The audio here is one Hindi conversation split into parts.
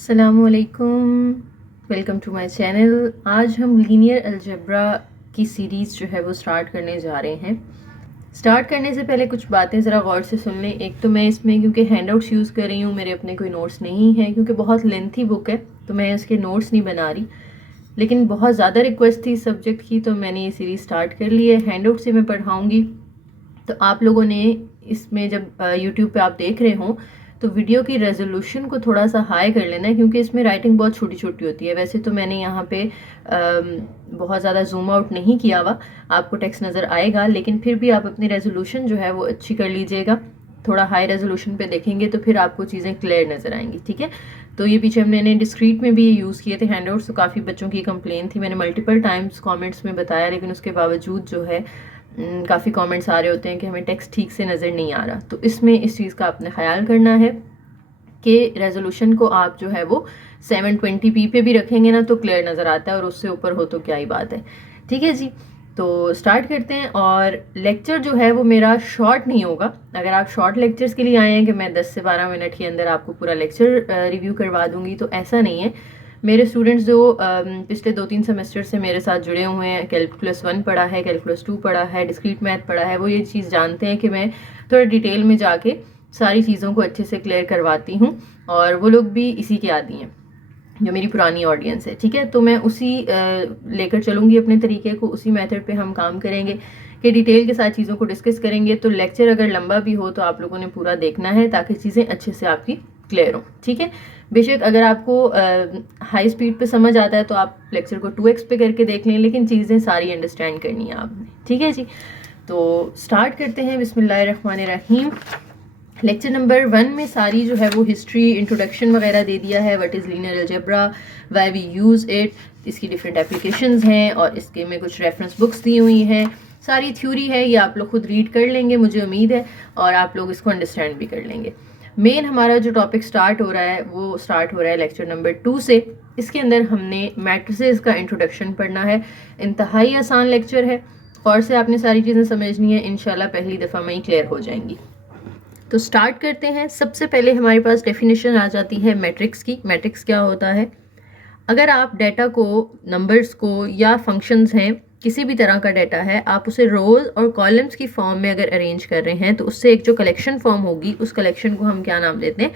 अस्सलामुअलैकुम, वेलकम टू माय चैनल। आज हम लीनियर अलजेब्रा की सीरीज़ जो है वो स्टार्ट करने जा रहे हैं। स्टार्ट करने से पहले कुछ बातें ज़रा गौर से सुन लें। एक तो मैं इसमें क्योंकि हैंडआउट्स यूज़ कर रही हूँ, मेरे अपने कोई नोट्स नहीं हैं क्योंकि बहुत लेंथी बुक है तो मैं इसके नोट्स नहीं बना रही, लेकिन बहुत ज़्यादा रिक्वेस्ट थी इस सब्जेक्ट की तो मैंने ये सीरीज़ स्टार्ट कर ली है। हैंडआउट से मैं पढ़ाऊँगी तो आप लोगों ने इसमें जब यूट्यूब पे आप देख रहे हों तो वीडियो की रेजोल्यूशन को थोड़ा सा हाई कर लेना है क्योंकि इसमें राइटिंग बहुत छोटी छोटी होती है। वैसे तो मैंने यहाँ पे बहुत ज़्यादा जूम आउट नहीं किया हुआ, आपको टेक्स्ट नज़र आएगा, लेकिन फिर भी आप अपनी रेजोल्यूशन जो है वो अच्छी कर लीजिएगा। थोड़ा हाई रेजोल्यूशन पे देखेंगे तो फिर आपको चीज़ें क्लियर नज़र आएंगी, ठीक है। तो ये पीछे हमने डिस्क्रीट में भी ये यूज़ किए थे हैंडआउट्स, तो काफ़ी बच्चों की कंप्लेन थी, मैंने मल्टीपल टाइम्स कमेंट्स में बताया, लेकिन उसके बावजूद जो है काफ़ी कमेंट्स आ रहे होते हैं कि हमें टेक्स्ट ठीक से नज़र नहीं आ रहा। तो इसमें इस चीज़ का आपने ख्याल करना है कि रेजोल्यूशन को आप जो है वो 720p पे भी रखेंगे ना तो क्लियर नज़र आता है, और उससे ऊपर हो तो क्या ही बात है, ठीक है जी। तो स्टार्ट करते हैं। और लेक्चर जो है वो मेरा शॉर्ट नहीं होगा। अगर आप शॉर्ट लेक्चर्स के लिए आए हैं कि मैं 10 से 12 मिनट के अंदर आपको पूरा लेक्चर रिव्यू करवा दूंगी, तो ऐसा नहीं है। मेरे स्टूडेंट्स जो पिछले 2-3 सेमेस्टर से मेरे साथ जुड़े हुए हैं, कैलकुलस 1 पढ़ा है, कैलकुलस 2 पढ़ा है, डिस्क्रीट मैथ पढ़ा है, वो ये चीज़ जानते हैं कि मैं थोड़ा डिटेल में जाके सारी चीज़ों को अच्छे से क्लियर करवाती हूँ, और वो लोग भी इसी के आदी हैं जो मेरी पुरानी ऑडियंस है, ठीक है। तो मैं उसी लेकर चलूँगी अपने तरीके को, उसी मेथड पे हम काम करेंगे कि डिटेल के साथ चीज़ों को डिस्कस करेंगे। तो लेक्चर अगर लंबा भी हो तो आप लोगों ने पूरा देखना है ताकि चीज़ें अच्छे से आपकी क्लियर हो, ठीक है। बेशक अगर आपको हाई स्पीड पे समझ आता है तो आप लेक्चर को 2x पे करके देख लें, लेकिन चीज़ें सारी अंडरस्टैंड करनी है आपने, ठीक है जी। तो स्टार्ट करते हैं। बिस्मिल्लाहिर्रहमानिर्रहीम। लेक्चर नंबर 1 में सारी जो है वो हिस्ट्री, इंट्रोडक्शन वगैरह दे दिया है। What is linear algebra, why we use it, इसकी डिफरेंट एप्लीकेशंस हैं, और इसके में कुछ रेफरेंस बुक्स दी हुई हैं। सारी थ्योरी है, ये आप लोग खुद रीड कर लेंगे मुझे उम्मीद है, और आप लोग इसको अंडरस्टैंड भी कर लेंगे। मेन हमारा जो टॉपिक स्टार्ट हो रहा है वो स्टार्ट हो रहा है लेक्चर नंबर 2 से। इसके अंदर हमने मैट्रिसेस का इंट्रोडक्शन पढ़ना है। इंतहाई आसान लेक्चर है, और से आपने सारी चीज़ें समझनी है, इंशाल्लाह पहली दफ़ा में ही क्लियर हो जाएंगी। तो स्टार्ट करते हैं। सबसे पहले हमारे पास डेफिनेशन आ जाती है मैट्रिक्स की। मैट्रिक्स क्या होता है? अगर आप डाटा को, नंबर्स को या फंक्शंस हैं, किसी भी तरह का डाटा है, आप उसे रोज और कॉलम्स की फॉर्म में अगर अरेंज कर रहे हैं तो उससे एक जो कलेक्शन फॉर्म होगी उस कलेक्शन को हम क्या नाम देते हैं?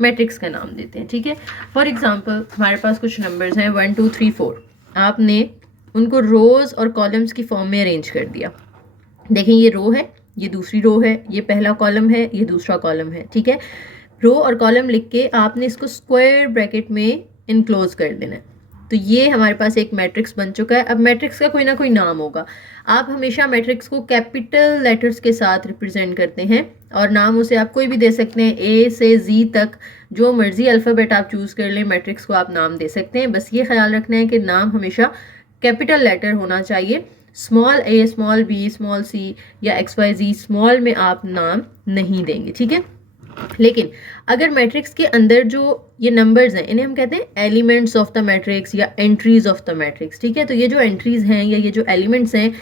मैट्रिक्स का नाम देते हैं, ठीक है। फॉर एग्जांपल हमारे पास कुछ नंबर्स हैं 1 2 3 4, आपने उनको रोज और कॉलम्स की फॉर्म में अरेंज कर दिया। देखें, ये रो है, ये दूसरी रो है, ये पहला कॉलम है, ये दूसरा कॉलम है, ठीक है। रो और कॉलम लिख के आपने इसको स्क्वायर ब्रैकेट में इनक्लोज कर देना है। तो ये हमारे पास एक मैट्रिक्स बन चुका है। अब मैट्रिक्स का कोई ना कोई नाम होगा। आप हमेशा मैट्रिक्स को कैपिटल लेटर्स के साथ रिप्रेजेंट करते हैं, और नाम उसे आप कोई भी दे सकते हैं, ए से जी तक जो मर्जी अल्फ़ाबेट आप चूज़ कर लें, मैट्रिक्स को आप नाम दे सकते हैं। बस ये ख्याल रखना है कि नाम हमेशा कैपिटल लेटर होना चाहिए। स्मॉल ए, स्मॉल बी, स्मॉल सी या XYZ स्मॉल में आप नाम नहीं देंगे, ठीक है। लेकिन अगर मैट्रिक्स के अंदर जो ये नंबर्स हैं इन्हें हम कहते हैं एलिमेंट्स ऑफ द मैट्रिक्स या एंट्रीज ऑफ द मैट्रिक्स, ठीक है। तो ये जो एंट्रीज हैं या ये जो एलिमेंट्स हैं,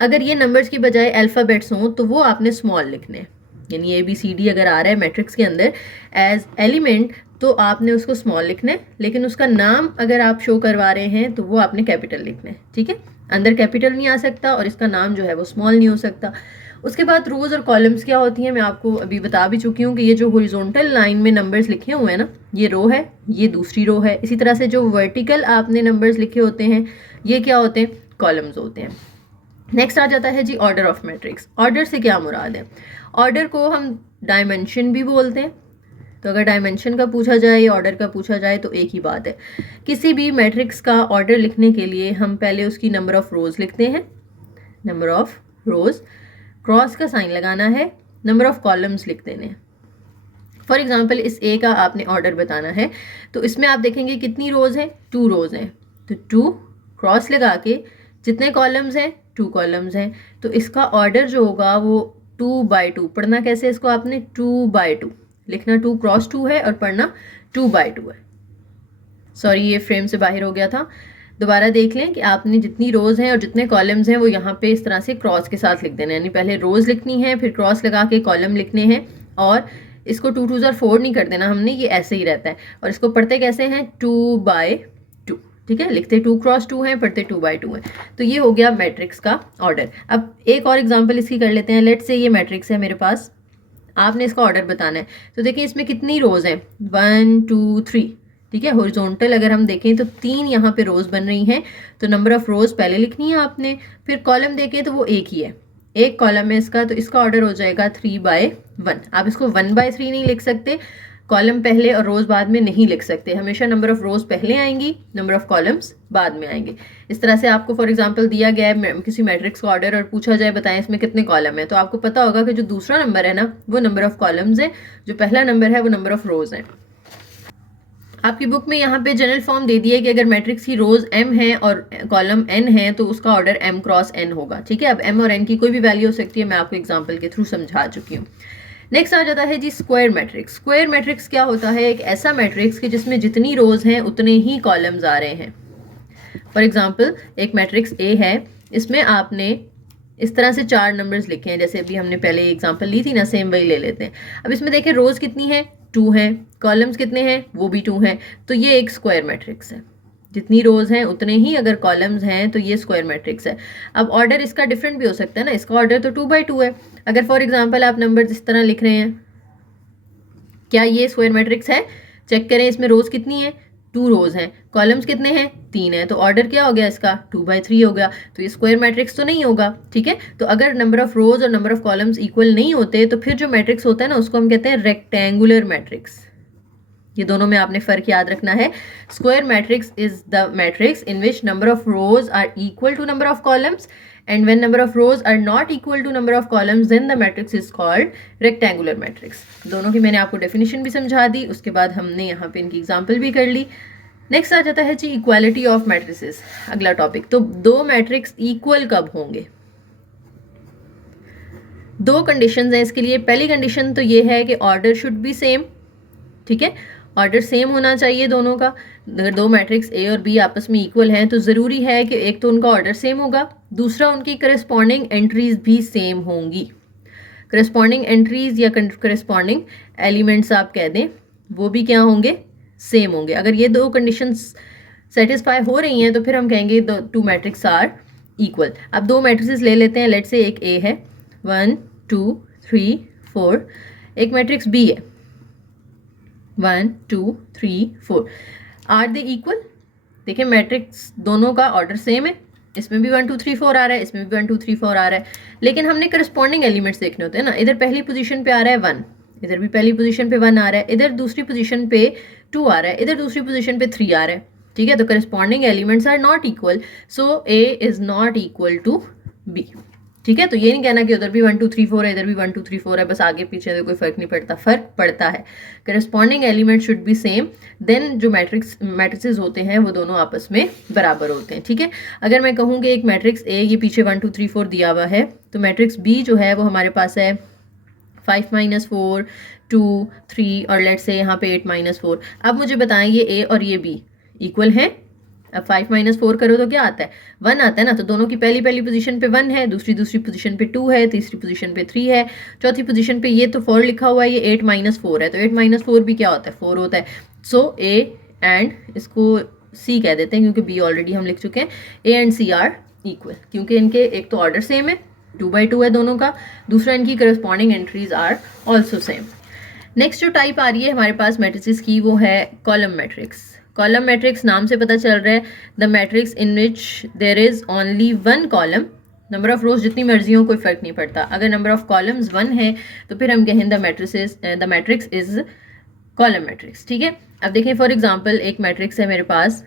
अगर ये नंबर्स की बजाय अल्फ़ाबेट्स हों तो वो आपने स्मॉल लिखने हैं। यानी ABCD अगर आ रहा है मैट्रिक्स के अंदर एज एलिमेंट तो आपने उसको स्मॉल लिखना है, लेकिन उसका नाम अगर आप शो करवा रहे हैं तो वो आपने कैपिटल लिखना है, ठीक है। अंदर कैपिटल नहीं आ सकता और इसका नाम जो है वो स्मॉल नहीं हो सकता। उसके बाद रोज और कॉलम्स क्या होती हैं, मैं आपको अभी बता भी चुकी हूँ कि ये जो हॉरिजॉन्टल लाइन में नंबर्स लिखे हुए हैं ना, ये रो है, ये दूसरी रो है। इसी तरह से जो वर्टिकल आपने नंबर्स लिखे होते हैं ये क्या होते हैं? कॉलम्स होते हैं। नेक्स्ट आ जाता है जी ऑर्डर ऑफ मैट्रिक्स। ऑर्डर से क्या मुराद है? ऑर्डर को हम डायमेंशन भी बोलते हैं। तो अगर डायमेंशन का पूछा जाए या ऑर्डर का पूछा जाए तो एक ही बात है। किसी भी मैट्रिक्स का ऑर्डर लिखने के लिए हम पहले उसकी नंबर ऑफ रोज लिखते हैं, नंबर ऑफ रोज, क्रॉस का साइन लगाना है, नंबर ऑफ कॉलम्स लिख देने हैं। फॉर एग्जाम्पल इस ए का आपने ऑर्डर बताना है तो इसमें आप देखेंगे कितनी रोज हैं? 2 रोज हैं, तो 2 क्रॉस लगा के जितने कॉलम्स हैं 2 कॉलम्स हैं, तो इसका ऑर्डर जो होगा वो 2/2। पढ़ना कैसे इसको आपने? 2/2 लिखना, 2 क्रॉस 2 है और पढ़ना 2/2 है। सॉरी ये फ्रेम से बाहर हो गया था, दोबारा देख लें कि आपने जितनी रोज हैं और जितने कॉलम्स हैं वो यहाँ पे इस तरह से क्रॉस के साथ लिख देना है। यानी पहले रोज लिखनी है, फिर क्रॉस लगा के कॉलम लिखने हैं, और इसको 2 2 4 नहीं कर देना हमने, ये ऐसे ही रहता है। और इसको पढ़ते कैसे हैं, 2/2, ठीक है, लिखते 2 क्रॉस 2 हैं, पढ़ते 2/2 है। तो ये हो गया मैट्रिक्स का ऑर्डर। अब एक और एग्जांपल इसकी कर लेते हैं। लेट्स से ये मैट्रिक्स है मेरे पास, आपने इसका ऑर्डर बताना है। तो देखिए इसमें कितनी रोज हैं, 1 2 3, ठीक है। हॉरिजॉन्टल अगर हम देखें तो 3 यहाँ पे रोज बन रही हैं, तो नंबर ऑफ रोज पहले लिखनी है आपने। फिर कॉलम देखें तो वो एक ही है, एक कॉलम है इसका, तो इसका ऑर्डर हो जाएगा 3/1। आप इसको 1/3 नहीं लिख सकते, कॉलम पहले और रोज बाद में नहीं लिख सकते। हमेशा नंबर ऑफ रोज पहले आएंगी, नंबर ऑफ कॉलम्स बाद में आएंगे। इस तरह से आपको फॉर एग्जांपल दिया गया है किसी मैट्रिक्स का ऑर्डर और पूछा जाए बताएं इसमें कितने कॉलम है, तो आपको पता होगा कि जो दूसरा नंबर है ना वो नंबर ऑफ कॉलम्स है, जो पहला नंबर है वो नंबर ऑफ रोज है। आपकी बुक में यहाँ पे जनरल फॉर्म दे दिया है कि अगर मैट्रिक्स की रोज m है और कॉलम n है तो उसका ऑर्डर m क्रॉस n होगा, ठीक है। अब m और n की कोई भी वैल्यू हो सकती है, मैं आपको एग्जांपल के थ्रू समझा चुकी हूँ। नेक्स्ट आ जाता है जी स्क्वायर मैट्रिक्स। स्क्वायर मैट्रिक्स क्या होता है, एक ऐसा मैट्रिक्स कि जिसमें जितनी रोज हैं उतने ही कॉलम्स आ रहे हैं। फॉर एग्जाम्पल एक मैट्रिक्स A है, इसमें आपने इस तरह से 4 नंबर्स लिखे हैं, जैसे अभी हमने पहले एग्जांपल ली थी ना, सेम वही ले लेते हैं। अब इसमें देखें रोज कितनी है, 2 हैं, कॉलम्स कितने हैं, वो भी 2 हैं, तो ये एक स्क्वायर मैट्रिक्स है। जितनी रोज हैं उतने ही अगर कॉलम्स हैं तो ये स्क्वायर मैट्रिक्स है। अब ऑर्डर इसका डिफरेंट भी हो सकता है ना, इसका ऑर्डर तो 2/2 है। अगर फॉर एग्जांपल आप नंबर इस तरह लिख रहे हैं, क्या ये स्क्वायर मैट्रिक्स है, चेक करें इसमें रोज कितनी है, 2 रोज हैं, कॉलम्स कितने हैं, 3 है, तो ऑर्डर क्या हो गया इसका, 2/3 हो गया। तो ये स्क्वायर मैट्रिक्स तो नहीं होगा, ठीक है। तो अगर नंबर ऑफ रोज और नंबर ऑफ कॉलम्स इक्वल नहीं होते तो फिर जो मैट्रिक्स होता है ना उसको हम कहते हैं रेक्टेंगुलर मैट्रिक्स। ये दोनों में आपने फर्क याद रखना है। Square matrix is the matrix in which number of rows are equal to number of columns, and when number of rows are not equal to number of columns then the matrix is called rectangular matrix। दोनों की मैंने आपको डेफिनेशन भी समझा दी, उसके बाद हमने यहाँ पे इनकी एग्जांपल भी कर ली। नेक्स्ट आ जाता है जी इक्वालिटी ऑफ मैट्रिसेस, अगला टॉपिक। तो 2 मैट्रिक्स इक्वल कब होंगे, 2 कंडीशंस हैं इसके लिए। पहली कंडीशन तो ये है कि ऑर्डर शुड बी सेम, ठीक है, ऑर्डर सेम होना चाहिए दोनों का। अगर 2 मैट्रिक्स ए और बी आपस में इक्वल हैं तो ज़रूरी है कि एक तो उनका ऑर्डर सेम होगा, दूसरा उनकी करस्पॉन्डिंग एंट्रीज भी सेम होंगी। करस्पॉन्डिंग एंट्रीज या करस्पॉन्डिंग एलिमेंट्स आप कह दें, वो भी क्या होंगे, सेम होंगे। अगर ये 2 कंडीशंस सेटिस्फाई हो रही हैं तो फिर हम कहेंगे 2 मैट्रिक्स आर इक्वल। अब 2 मैट्रिक्स ले लेते हैं, लेट्स से एक ए है 1 2 3 4, एक मैट्रिक्स बी है 1 2 3 4। आर दे इक्वल, देखिए मैट्रिक्स दोनों का ऑर्डर सेम है, इसमें भी 1 2 3 4 आ रहा है, इसमें भी 1 2 3 4 आ रहा है, लेकिन हमने करस्पॉन्डिंग एलिमेंट्स देखने होते हैं ना। इधर पहली पोजीशन पे आ रहा है 1, इधर भी पहली पोजीशन पे 1 आ रहा है, इधर दूसरी पोजीशन पे 2 आ रहा है, इधर दूसरी पोजीशन पे 3 आ रहा है, ठीक है। तो corresponding elements are not equal, so A is not equal to B, ठीक है। तो ये नहीं कहना कि उधर भी 1 2 3 4 है, इधर भी 1 2 3 4 है, बस आगे पीछे तो कोई फर्क नहीं पड़ता, फर्क पड़ता है। Corresponding element should be same, then जो मैट्रिक्सेस होते हैं वो दोनों आपस में बराबर होते हैं, ठीक है। अगर मैं कहूँ कि एक मैट्रिक्स ए ये पीछे 1 2 3 4 दिया हुआ है, तो मैट्रिक्स बी जो है वो हमारे पास है 5 -4 2 3 और लेट्स से यहाँ पे 8 -4। अब मुझे बताएं ये ए और ये बी इक्वल हैं। अब 5 -4 करो तो क्या आता है, 1 आता है ना। तो दोनों की पहली पोजीशन पे 1 है, दूसरी पोजीशन पे 2 है, तीसरी पोजीशन पे 3 है, चौथी पोजीशन पे ये तो 4 लिखा हुआ है, ये 8 -4 है, तो 8 -4 भी क्या होता है, 4 होता है। सो ए एंड इसको सी कह देते हैं क्योंकि बी ऑलरेडी हम लिख चुके हैं। A and C are equal, क्योंकि इनके एक तो ऑर्डर सेम है, 2/2 है दोनों का, दूसरा इनकी corresponding entries are also same. Next जो टाइप आ रही है हमारे पास मैट्रिसेस की वो है कॉलम मैट्रिक्स। कॉलम मैट्रिक्स नाम से पता चल रहा है the matrix in which there is only 1 column, number of rows जितनी मर्जी हो कोई फर्क नहीं पड़ता। अगर नंबर ऑफ कॉलम्स 1 है तो फिर हम कहें the matrix is column matrix, ठीक है। अब देखिए फॉर एग्जांपल एक मैट्रिक्स है मेरे पास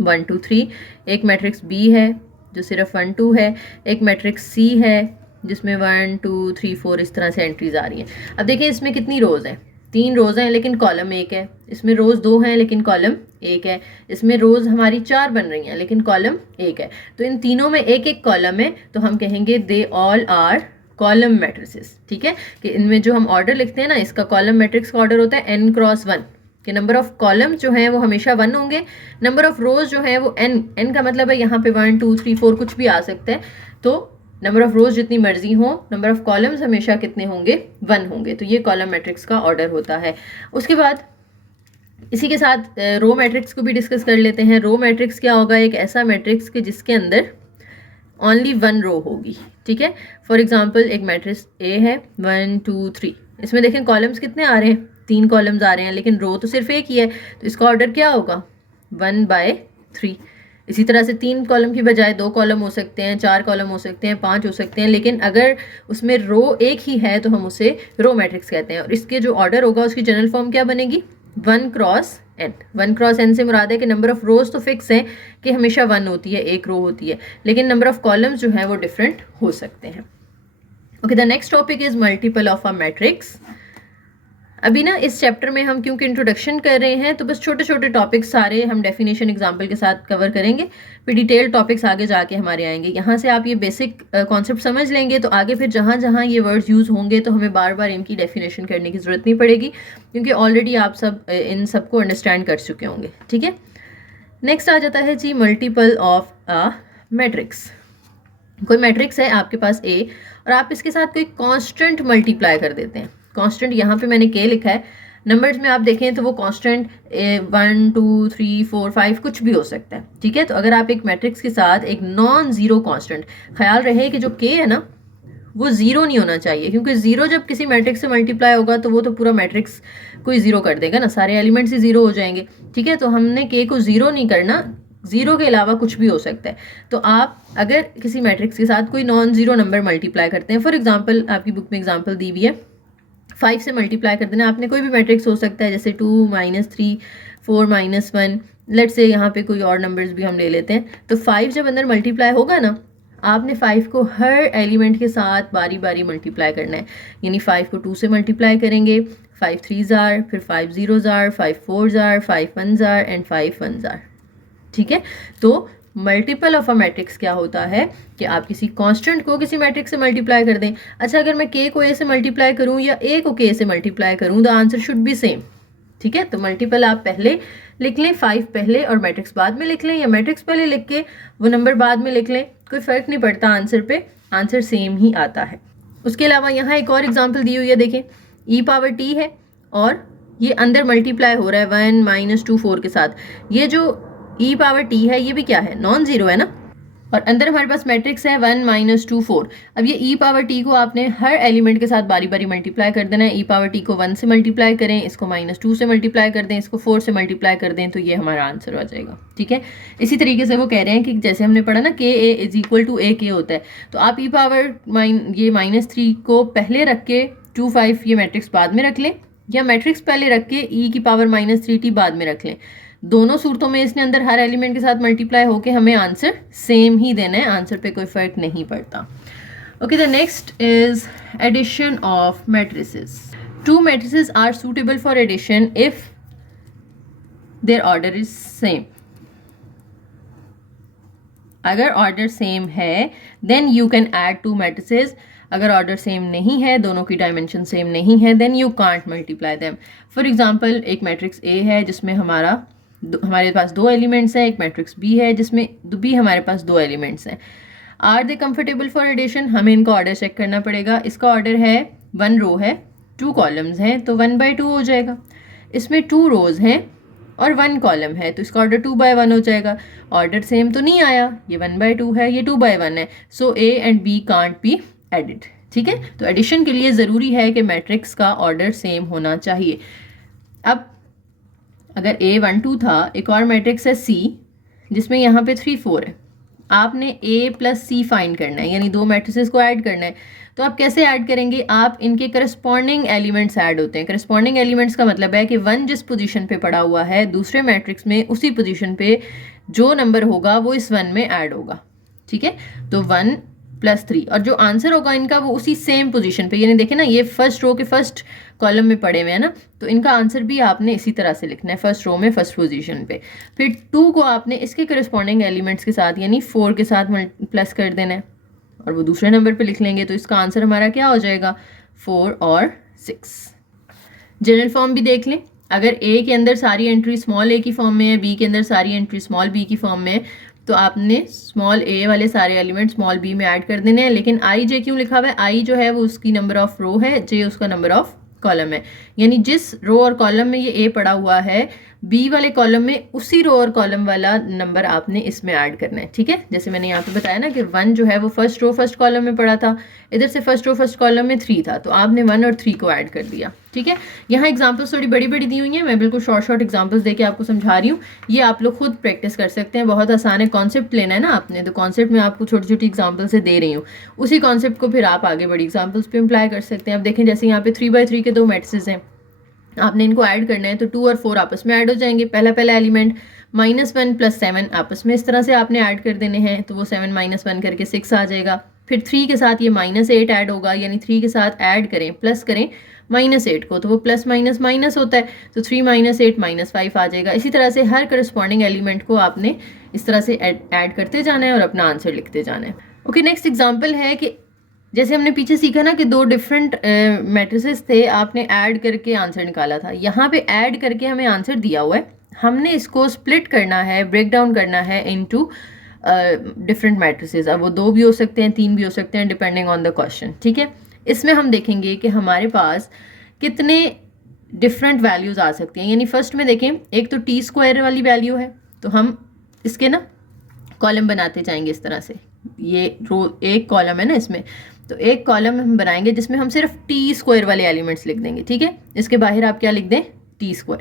1 2 3, एक मैट्रिक्स बी है जो सिर्फ 1 2 है, एक मैट्रिक्स सी है जिसमें 1 2 3 4 इस तरह से एंट्रीज आ रही हैं। अब देखिए इसमें कितनी रोज हैं, 3 रोज हैं लेकिन कॉलम 1 है, इसमें रोज 2 हैं लेकिन कॉलम 1 है, इसमें रोज हमारी 4 बन रही हैं लेकिन कॉलम 1 है। तो इन तीनों में एक एक कॉलम है, तो हम कहेंगे they all are column matrices, ठीक है। कि इनमें जो हम ऑर्डर लिखते हैं ना, इसका कॉलम मैट्रिक्स का ऑर्डर होता है n क्रॉस 1, कि नंबर ऑफ कॉलम जो हैं वो हमेशा 1 होंगे, नंबर ऑफ रोज जो हैं वो n का मतलब है यहाँ पे 1 2 3 4 कुछ भी आ सकता है, तो नंबर ऑफ रोज जितनी मर्जी हो, नंबर ऑफ कॉलम्स हमेशा कितने होंगे, 1 होंगे। तो ये कॉलम मैट्रिक्स का ऑर्डर होता है। उसके बाद इसी के साथ रो मैट्रिक्स को भी डिस्कस कर लेते हैं। रो मैट्रिक्स क्या होगा? एक ऐसा मैट्रिक्स कि जिसके अंदर ओनली 1 रो होगी, ठीक है। फॉर एग्जांपल एक मैट्रिक्स ए है 1 2 3, इसमें देखें कॉलम्स कितने आ रहे हैं, 3 कॉलम्स आ रहे हैं, लेकिन रो तो सिर्फ एक ही है, तो इसका ऑर्डर क्या होगा? 1/3। इसी तरह से 3 कॉलम की बजाय 2 कॉलम हो सकते हैं, 4 कॉलम हो सकते हैं, 5 हो सकते हैं, लेकिन अगर उसमें रो एक ही है तो हम उसे रो मैट्रिक्स कहते हैं। और इसके जो ऑर्डर होगा उसकी जनरल फॉर्म क्या बनेगी? 1 क्रॉस n। 1 क्रॉस n से मुराद है कि नंबर ऑफ रोज तो फिक्स है कि हमेशा 1 होती है, एक रो होती है, लेकिन नंबर ऑफ कॉलम्स जो है वो डिफरेंट हो सकते हैं। Okay, the next topic is multiple of a matrix. अभी ना इस चैप्टर में हम क्योंकि इंट्रोडक्शन कर रहे हैं तो बस छोटे छोटे टॉपिक्स सारे हम डेफिनेशन एग्जांपल के साथ कवर करेंगे, फिर डिटेल टॉपिक्स आगे जाके हमारे आएंगे। यहाँ से आप ये बेसिक कॉन्सेप्ट समझ लेंगे तो आगे फिर जहाँ जहाँ ये वर्ड्स यूज़ होंगे तो हमें बार बार इनकी डेफिनेशन करने की ज़रूरत नहीं पड़ेगी, क्योंकि ऑलरेडी आप सब इन सबको अंडरस्टैंड कर चुके होंगे, ठीक है। नेक्स्ट आ जाता है जी मल्टीपल ऑफ अ मैट्रिक्स। कोई मैट्रिक्स है आपके पास ए और आप इसके साथ कोई कांस्टेंट मल्टीप्लाई कर देते हैं। कांस्टेंट यहाँ पे मैंने के लिखा है, नंबर्स में आप देखें तो वो कांस्टेंट 1 2 3 4 5 कुछ भी हो सकता है, ठीक है। तो अगर आप एक मैट्रिक्स के साथ एक नॉन जीरो कांस्टेंट, ख्याल रहे कि जो के है ना वो जीरो नहीं होना चाहिए, क्योंकि जीरो जब किसी मैट्रिक्स से मल्टीप्लाई होगा तो वो तो पूरा मैट्रिक्स को ही जीरो कर देगा ना, सारे एलिमेंट्स ही जीरो हो जाएंगे, ठीक है। तो हमने के को जीरो नहीं करना, जीरो के अलावा कुछ भी हो सकता है। तो आप अगर किसी मैट्रिक्स के साथ कोई नॉन जीरो नंबर मल्टीप्लाई करते हैं, फॉर एग्जांपल आपकी बुक में एग्जांपल दी हुई है 5 से मल्टीप्लाई कर देना, आपने कोई भी मैट्रिक्स हो सकता है, जैसे 2 -3 4 -1, लेट्स से यहाँ पे कोई और नंबर्स भी हम ले लेते हैं। तो 5 जब अंदर मल्टीप्लाई होगा ना, आपने 5 को हर एलिमेंट के साथ बारी बारी मल्टीप्लाई करना है। यानी 5 को 2 से मल्टीप्लाई करेंगे, 5 3s आर, फिर 5 0s are, 5 4s are, 5 1s are and 5 1s are, ठीक है। तो मल्टीपल ऑफ अ मैट्रिक्स क्या होता है कि आप किसी कांस्टेंट को किसी मैट्रिक्स से मल्टीप्लाई कर दें। अच्छा, अगर मैं के को ए से मल्टीप्लाई करूं या ए को के से मल्टीप्लाई करूं, the answer should be same, ठीक है। तो मल्टीपल आप पहले लिख लें, 5 पहले और मैट्रिक्स बाद में लिख लें, या मैट्रिक्स पहले लिख के वो नंबर बाद में लिख लें, कोई फर्क नहीं पड़ता आंसर पे, आंसर सेम ही आता है। उसके अलावा यहाँ एक और एग्जाम्पल दी हुई है, देखें e⁻t है और ये अंदर मल्टीप्लाई हो रहा है 1 -2 4 के साथ। ये जो e⁻t है ये भी क्या है? नॉन जीरो है ना, और अंदर हमारे पास मैट्रिक्स है 1 -2 4। अब ये e⁻t को आपने हर एलिमेंट के साथ बारी बारी मल्टीप्लाई कर देना है। e⁻t को 1 से मल्टीप्लाई करें, इसको -2 से मल्टीप्लाई कर दें, इसको 4 से मल्टीप्लाई कर दें, तो ये हमारा आंसर आ जाएगा, ठीक है। इसी तरीके से वो कह रहे हैं कि जैसे हमने पढ़ा ना के ए इज इक्वल टू ए के होता है, तो आप ये -3 को पहले रख के 2 5 ये मैट्रिक्स बाद में रख लें, या मैट्रिक्स पहले रख के e⁻³ बाद में रख लें। दोनों सूरतों में इसने अंदर हर एलिमेंट के साथ मल्टीप्लाई होके हमें आंसर सेम ही देना है, आंसर पे कोई फर्क नहीं पड़ता। Okay, the next is addition of matrices. 2 matrices are suitable for addition if their order is same. अगर ऑर्डर सेम है then you can add 2 matrices. अगर ऑर्डर सेम नहीं है, दोनों की डायमेंशन सेम नहीं है, then you can't multiply them. For example एक मैट्रिक्स ए है जिसमें हमारे पास 2 एलिमेंट्स हैं, एक मैट्रिक्स बी है जिसमें भी हमारे पास 2 एलिमेंट्स हैं। Are they comfortable for addition? हमें इनका ऑर्डर चेक करना पड़ेगा। इसका ऑर्डर है 1 रो है, 2 कॉलम्स हैं, तो 1/2 हो जाएगा। इसमें 2 रोज हैं और 1 कॉलम है, तो इसका ऑर्डर 2/1 हो जाएगा। ऑर्डर सेम तो नहीं आया, ये 1/2 है, ये 2/1 है, so A and B can't be added, ठीक है। तो एडिशन के लिए ज़रूरी है कि मैट्रिक्स का ऑर्डर सेम होना चाहिए। अब अगर A 1 2 था, एक और मैट्रिक्स है C जिसमें यहाँ पे 3 4 है, आपने A + C फाइंड करना है, यानी 2 मैट्रिसेस को ऐड करना है। तो आप कैसे ऐड करेंगे? आप इनके करस्पॉन्डिंग एलिमेंट्स ऐड होते हैं। करस्पॉन्डिंग एलिमेंट्स का मतलब है कि 1 जिस पोजीशन पे पड़ा हुआ है दूसरे मैट्रिक्स में, उसी पोजीशन पे जो नंबर होगा वो इस 1 में ऐड होगा, ठीक है। तो 1 + 3 और जो आंसर होगा इनका वो उसी सेम पोजीशन पे, यानी देखें ना ये फर्स्ट रो के फर्स्ट कॉलम में पड़े हुए हैं ना, तो इनका आंसर भी आपने इसी तरह से लिखना है, फर्स्ट रो में फर्स्ट पोजीशन पे। फिर 2 को आपने इसके करस्पॉन्डिंग एलिमेंट्स के साथ यानी 4 के साथ प्लस कर देना है और वो दूसरे नंबर पे लिख लेंगे, तो इसका आंसर हमारा क्या हो जाएगा? 4 और 6। जनरल फॉर्म भी देख लें, अगर ए के अंदर सारी एंट्री स्मॉल ए की फॉर्म में है, बी के अंदर सारी एंट्री स्मॉल बी की फॉर्म में है, तो आपने स्मॉल a वाले सारे एलिमेंट स्मॉल b में ऐड कर देने हैं। लेकिन i j क्यों लिखा हुआ है? i जो है वो उसकी नंबर ऑफ रो है, j उसका नंबर ऑफ कॉलम है। यानी जिस रो और कॉलम में ये a पड़ा हुआ है, बी वाले कॉलम में उसी रो और कॉलम वाला नंबर आपने इसमें ऐड करना है। ठीक है, जैसे मैंने यहाँ पे बताया ना कि 1 जो है वो फर्स्ट रो फर्स्ट कॉलम में पड़ा था, इधर से फर्स्ट रो फर्स्ट कॉलम में 3 था, तो आपने 1 और 3 को ऐड कर दिया। ठीक है, यहाँ एग्जांपल्स थोड़ी बड़ी बड़ी दी हुई हैं, मैं बिल्कुल शॉर्ट एग्जांपल्स देके आपको समझा रही हूँ। ये आप लोग खुद प्रैक्टिस कर सकते हैं, बहुत आसान है। कॉन्सेप्ट लेना है ना आपने, तो कॉन्सेप्ट में आपको छोटी छोटी एग्जाम्पल से दे रही हूँ, उसी कॉन्सेप्ट को फिर आप आगे बड़ी एग्जाम्पल्स पे अप्लाई कर सकते हैं। अब देखें, जैसे यहाँ पे 3x3 के 2 मैट्रिसेस हैं, आपने इनको ऐड करना है, तो 2 और 4 आपस में ऐड हो जाएंगे। पहला एलिमेंट -1 + 7 आपस में इस तरह से आपने ऐड कर देने हैं, तो वो 7 - 1 करके 6 आ जाएगा। फिर 3 के साथ ये -8 ऐड होगा, यानी 3 के साथ ऐड करें प्लस करें -8 को, तो वो प्लस माइनस माइनस होता है, तो 3 - 8 -5 आ जाएगा। इसी तरह से हर करस्पॉन्डिंग एलिमेंट को आपने इस तरह से ऐड करते जाना है और अपना आंसर लिखते जाना है। ओके, नेक्स्ट एग्जाम्पल है कि जैसे हमने पीछे सीखा ना कि 2 डिफरेंट मैट्रिसेस थे, आपने ऐड करके आंसर निकाला था। यहाँ पे ऐड करके हमें आंसर दिया हुआ है, हमने इसको स्प्लिट करना है, ब्रेक डाउन करना है इनटू डिफरेंट मैट्रिसेस। अब वो 2 भी हो सकते हैं, 3 भी हो सकते हैं, डिपेंडिंग ऑन द क्वेश्चन। ठीक है, इसमें हम देखेंगे कि हमारे पास कितने डिफरेंट वैल्यूज आ सकती हैं। यानी फर्स्ट में देखें, एक तो t² वाली वैल्यू है, तो हम इसके ना कॉलम बनाते जाएंगे इस तरह से। ये रो एक कॉलम है ना इसमें, तो एक कॉलम हम बनाएंगे जिसमें हम सिर्फ t² वाले एलिमेंट्स लिख देंगे। ठीक है, इसके बाहर आप क्या लिख दें? t²।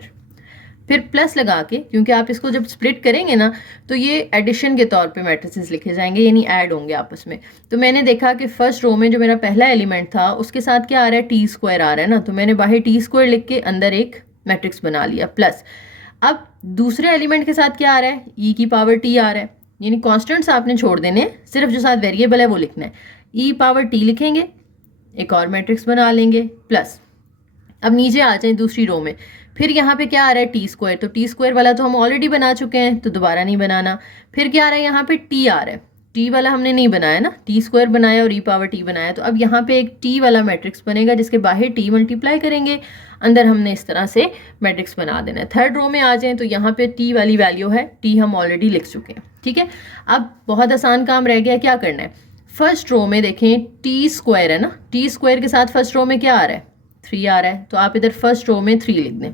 फिर प्लस लगा के, क्योंकि आप इसको जब स्प्लिट करेंगे ना तो ये एडिशन के तौर पे मैट्रिसेस लिखे जाएंगे, यानी ऐड होंगे आपस में। तो मैंने देखा कि फर्स्ट रो में जो मेरा पहला एलिमेंट था उसके साथ क्या आ रहा है? t² आ रहा है ना, तो मैंने बाहर t² लिख के अंदर एक मैट्रिक्स बना लिया प्लस। अब दूसरे एलिमेंट के साथ क्या आ रहा है? e⁻t आ रहा है, यानी कॉन्स्टेंट्स आपने छोड़ देने, सिर्फ जो साथ वेरिएबल है वो लिखना है। e⁻t लिखेंगे, एक और मैट्रिक्स बना लेंगे प्लस। अब नीचे आ जाए दूसरी रो में, फिर यहाँ पे क्या आ रहा है? t², तो t² वाला तो हम ऑलरेडी बना चुके हैं, तो दोबारा नहीं बनाना। फिर क्या आ रहा है? यहाँ पे t आ रहा है, t वाला हमने नहीं बनाया ना, t² बनाया और e⁻t बनाया, तो अब यहाँ पे एक t वाला मैट्रिक्स बनेगा जिसके बाहर t मल्टीप्लाई करेंगे, अंदर हमने इस तरह से मैट्रिक्स बना देना है। थर्ड रो में आ जाएं तो यहाँ पे t वाली वैल्यू है, t हम ऑलरेडी लिख चुके हैं। ठीक है, अब बहुत आसान काम रह गया, क्या करना है? फर्स्ट रो में देखें t² है ना, t² के साथ फर्स्ट रो में क्या आ रहा है? 3 आ रहा है, तो आप इधर फर्स्ट रो में 3 लिख दें।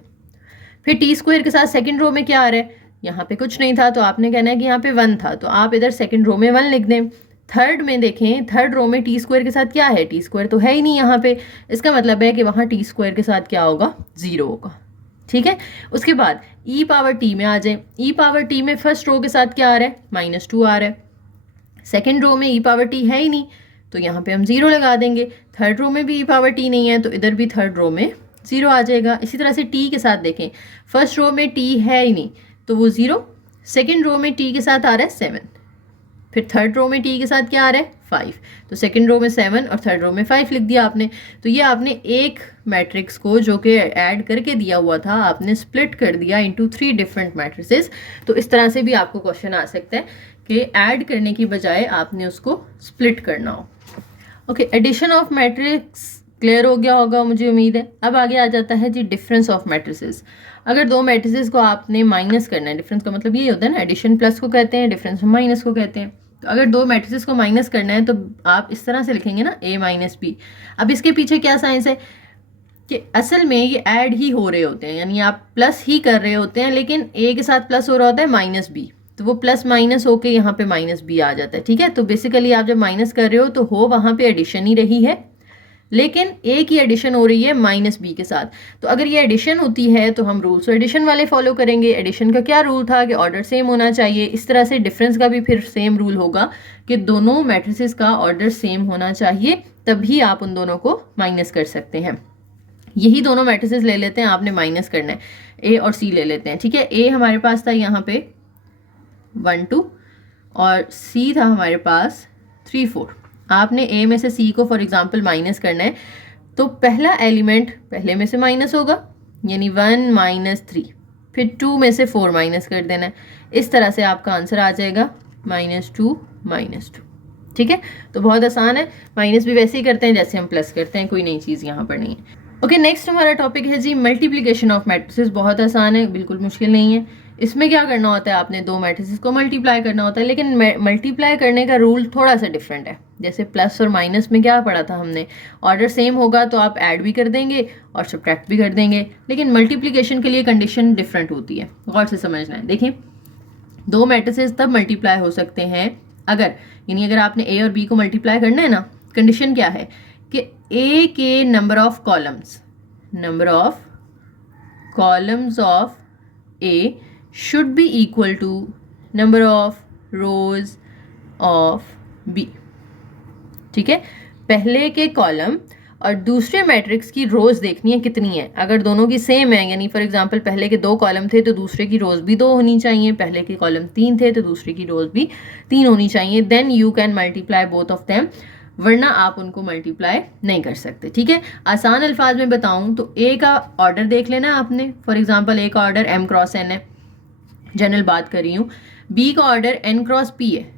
फिर t² के साथ सेकंड रो में क्या आ रहा है? यहाँ पे कुछ नहीं था, तो आपने कहना है कि यहाँ पे 1 था, तो आप इधर सेकंड रो में 1 लिख दें। थर्ड में देखें, थर्ड रो में t² के साथ क्या है? t² तो है ही नहीं यहाँ पे, इसका मतलब है कि वहाँ t² के साथ क्या होगा? 0 होगा। ठीक है, उसके बाद e⁻t में आ जाए। e⁻t में फर्स्ट रो के साथ क्या आ रहा है? -2 आ रहा है। सेकेंड रो में e⁻t है ही नहीं, तो यहाँ पे हम 0 लगा देंगे। थर्ड रो में भी e⁻t नहीं है, तो इधर भी थर्ड रो में 0 आ जाएगा। इसी तरह से t के साथ देखें, फर्स्ट रो में t है ही नहीं, तो वो 0। सेकेंड रो में t के साथ आ रहा है 7, फिर थर्ड रो में t के साथ क्या आ रहा है? 5, तो सेकेंड रो में 7 और थर्ड रो में 5 लिख दिया आपने। तो ये आपने एक मैट्रिक्स को जो कि ऐड करके दिया हुआ था, आपने स्प्लिट कर दिया इनटू 3 डिफरेंट मैट्रिसेस। तो इस तरह से भी आपको क्वेश्चन आ सकता है कि ऐड करने की बजाय आपने उसको स्प्लिट करना हो। Okay, addition of matrix clear हो गया होगा मुझे उम्मीद है। अब आगे आ जाता है जी डिफरेंस ऑफ मैट्रिसेस। अगर 2 मैट्रिसेस को आपने माइनस करना है, डिफरेंस का मतलब ये होता है ना, एडिशन प्लस को कहते हैं, डिफरेंस माइनस को कहते हैं। तो अगर 2 मैट्रिसेस को माइनस करना है तो आप इस तरह से लिखेंगे ना, a - b। अब इसके पीछे क्या साइंस है कि असल में ये ऐड ही हो रहे होते हैं, यानी आप प्लस ही कर रहे होते हैं, लेकिन a के साथ प्लस हो रहा होता है -b, तो वो प्लस माइनस होके यहाँ पे -b आ जाता है। ठीक है, तो बेसिकली आप जब माइनस कर रहे हो तो हो वहाँ पे एडिशन ही रही है, लेकिन a की एडिशन हो रही है -b के साथ। तो अगर ये एडिशन होती है तो हम रूल्स एडिशन वाले फॉलो करेंगे। एडिशन का क्या रूल था कि ऑर्डर सेम होना चाहिए। इस तरह से डिफरेंस का भी फिर सेम रूल होगा कि दोनों मैट्रिसेस का ऑर्डर सेम होना चाहिए, तभी आप उन दोनों को माइनस कर सकते हैं। यही दोनों मैट्रिसेस ले लेते हैं, आपने माइनस करना है, a और c ले लेते हैं। ठीक है, a हमारे पास था यहाँ पे 1 2 और c था हमारे पास 3 4। आपने a में से c को फॉर एग्जांपल माइनस करना है, तो पहला एलिमेंट पहले में से माइनस होगा, यानी 1 - 3, फिर 2 में से 4 माइनस कर देना है। इस तरह से आपका आंसर आ जाएगा -2 -2। ठीक है, तो बहुत आसान है, माइनस भी वैसे ही करते हैं जैसे हम प्लस करते हैं, कोई नई चीज़ यहाँ पर नहीं है। ओके, नेक्स्ट हमारा टॉपिक है जी मल्टीप्लिकेशन ऑफ मैट्रिसेस। बहुत आसान है, बिल्कुल मुश्किल नहीं है। इसमें क्या करना होता है, आपने दो मैट्रिसेस को मल्टीप्लाई करना होता है, लेकिन मल्टीप्लाई करने का रूल थोड़ा सा डिफरेंट है। जैसे प्लस और माइनस में क्या पढ़ा था हमने, ऑर्डर सेम होगा तो आप ऐड भी कर देंगे और सब्ट्रैक्ट भी कर देंगे, लेकिन मल्टीप्लिकेशन के लिए कंडीशन डिफरेंट होती है, गौर से समझना है। देखिए, दो मैट्रिसेस तब मल्टीप्लाई हो सकते हैं अगर, यानी अगर आपने ए और बी को मल्टीप्लाई करना है ना, कंडीशन क्या है कि ए के number of columns of A should be equal to number of rows of B. ठीक है, पहले के कॉलम और दूसरे मैट्रिक्स की रोज देखनी है कितनी है। अगर दोनों की सेम है, यानी फॉर एग्जांपल पहले के 2 कॉलम थे तो दूसरे की रोज भी 2 होनी चाहिए, पहले के कॉलम 3 थे तो दूसरे की रोज भी 3 होनी चाहिए, then you can multiply both of them, वरना आप उनको मल्टीप्लाई नहीं कर सकते। ठीक है, आसान अल्फाज में बताऊं तो ए का ऑर्डर देख लेना आपने, फॉर एग्जाम्पल ए का ऑर्डर m क्रॉस n है, जनरल बात कर रही हूँ। बी का ऑर्डर n क्रॉस p है।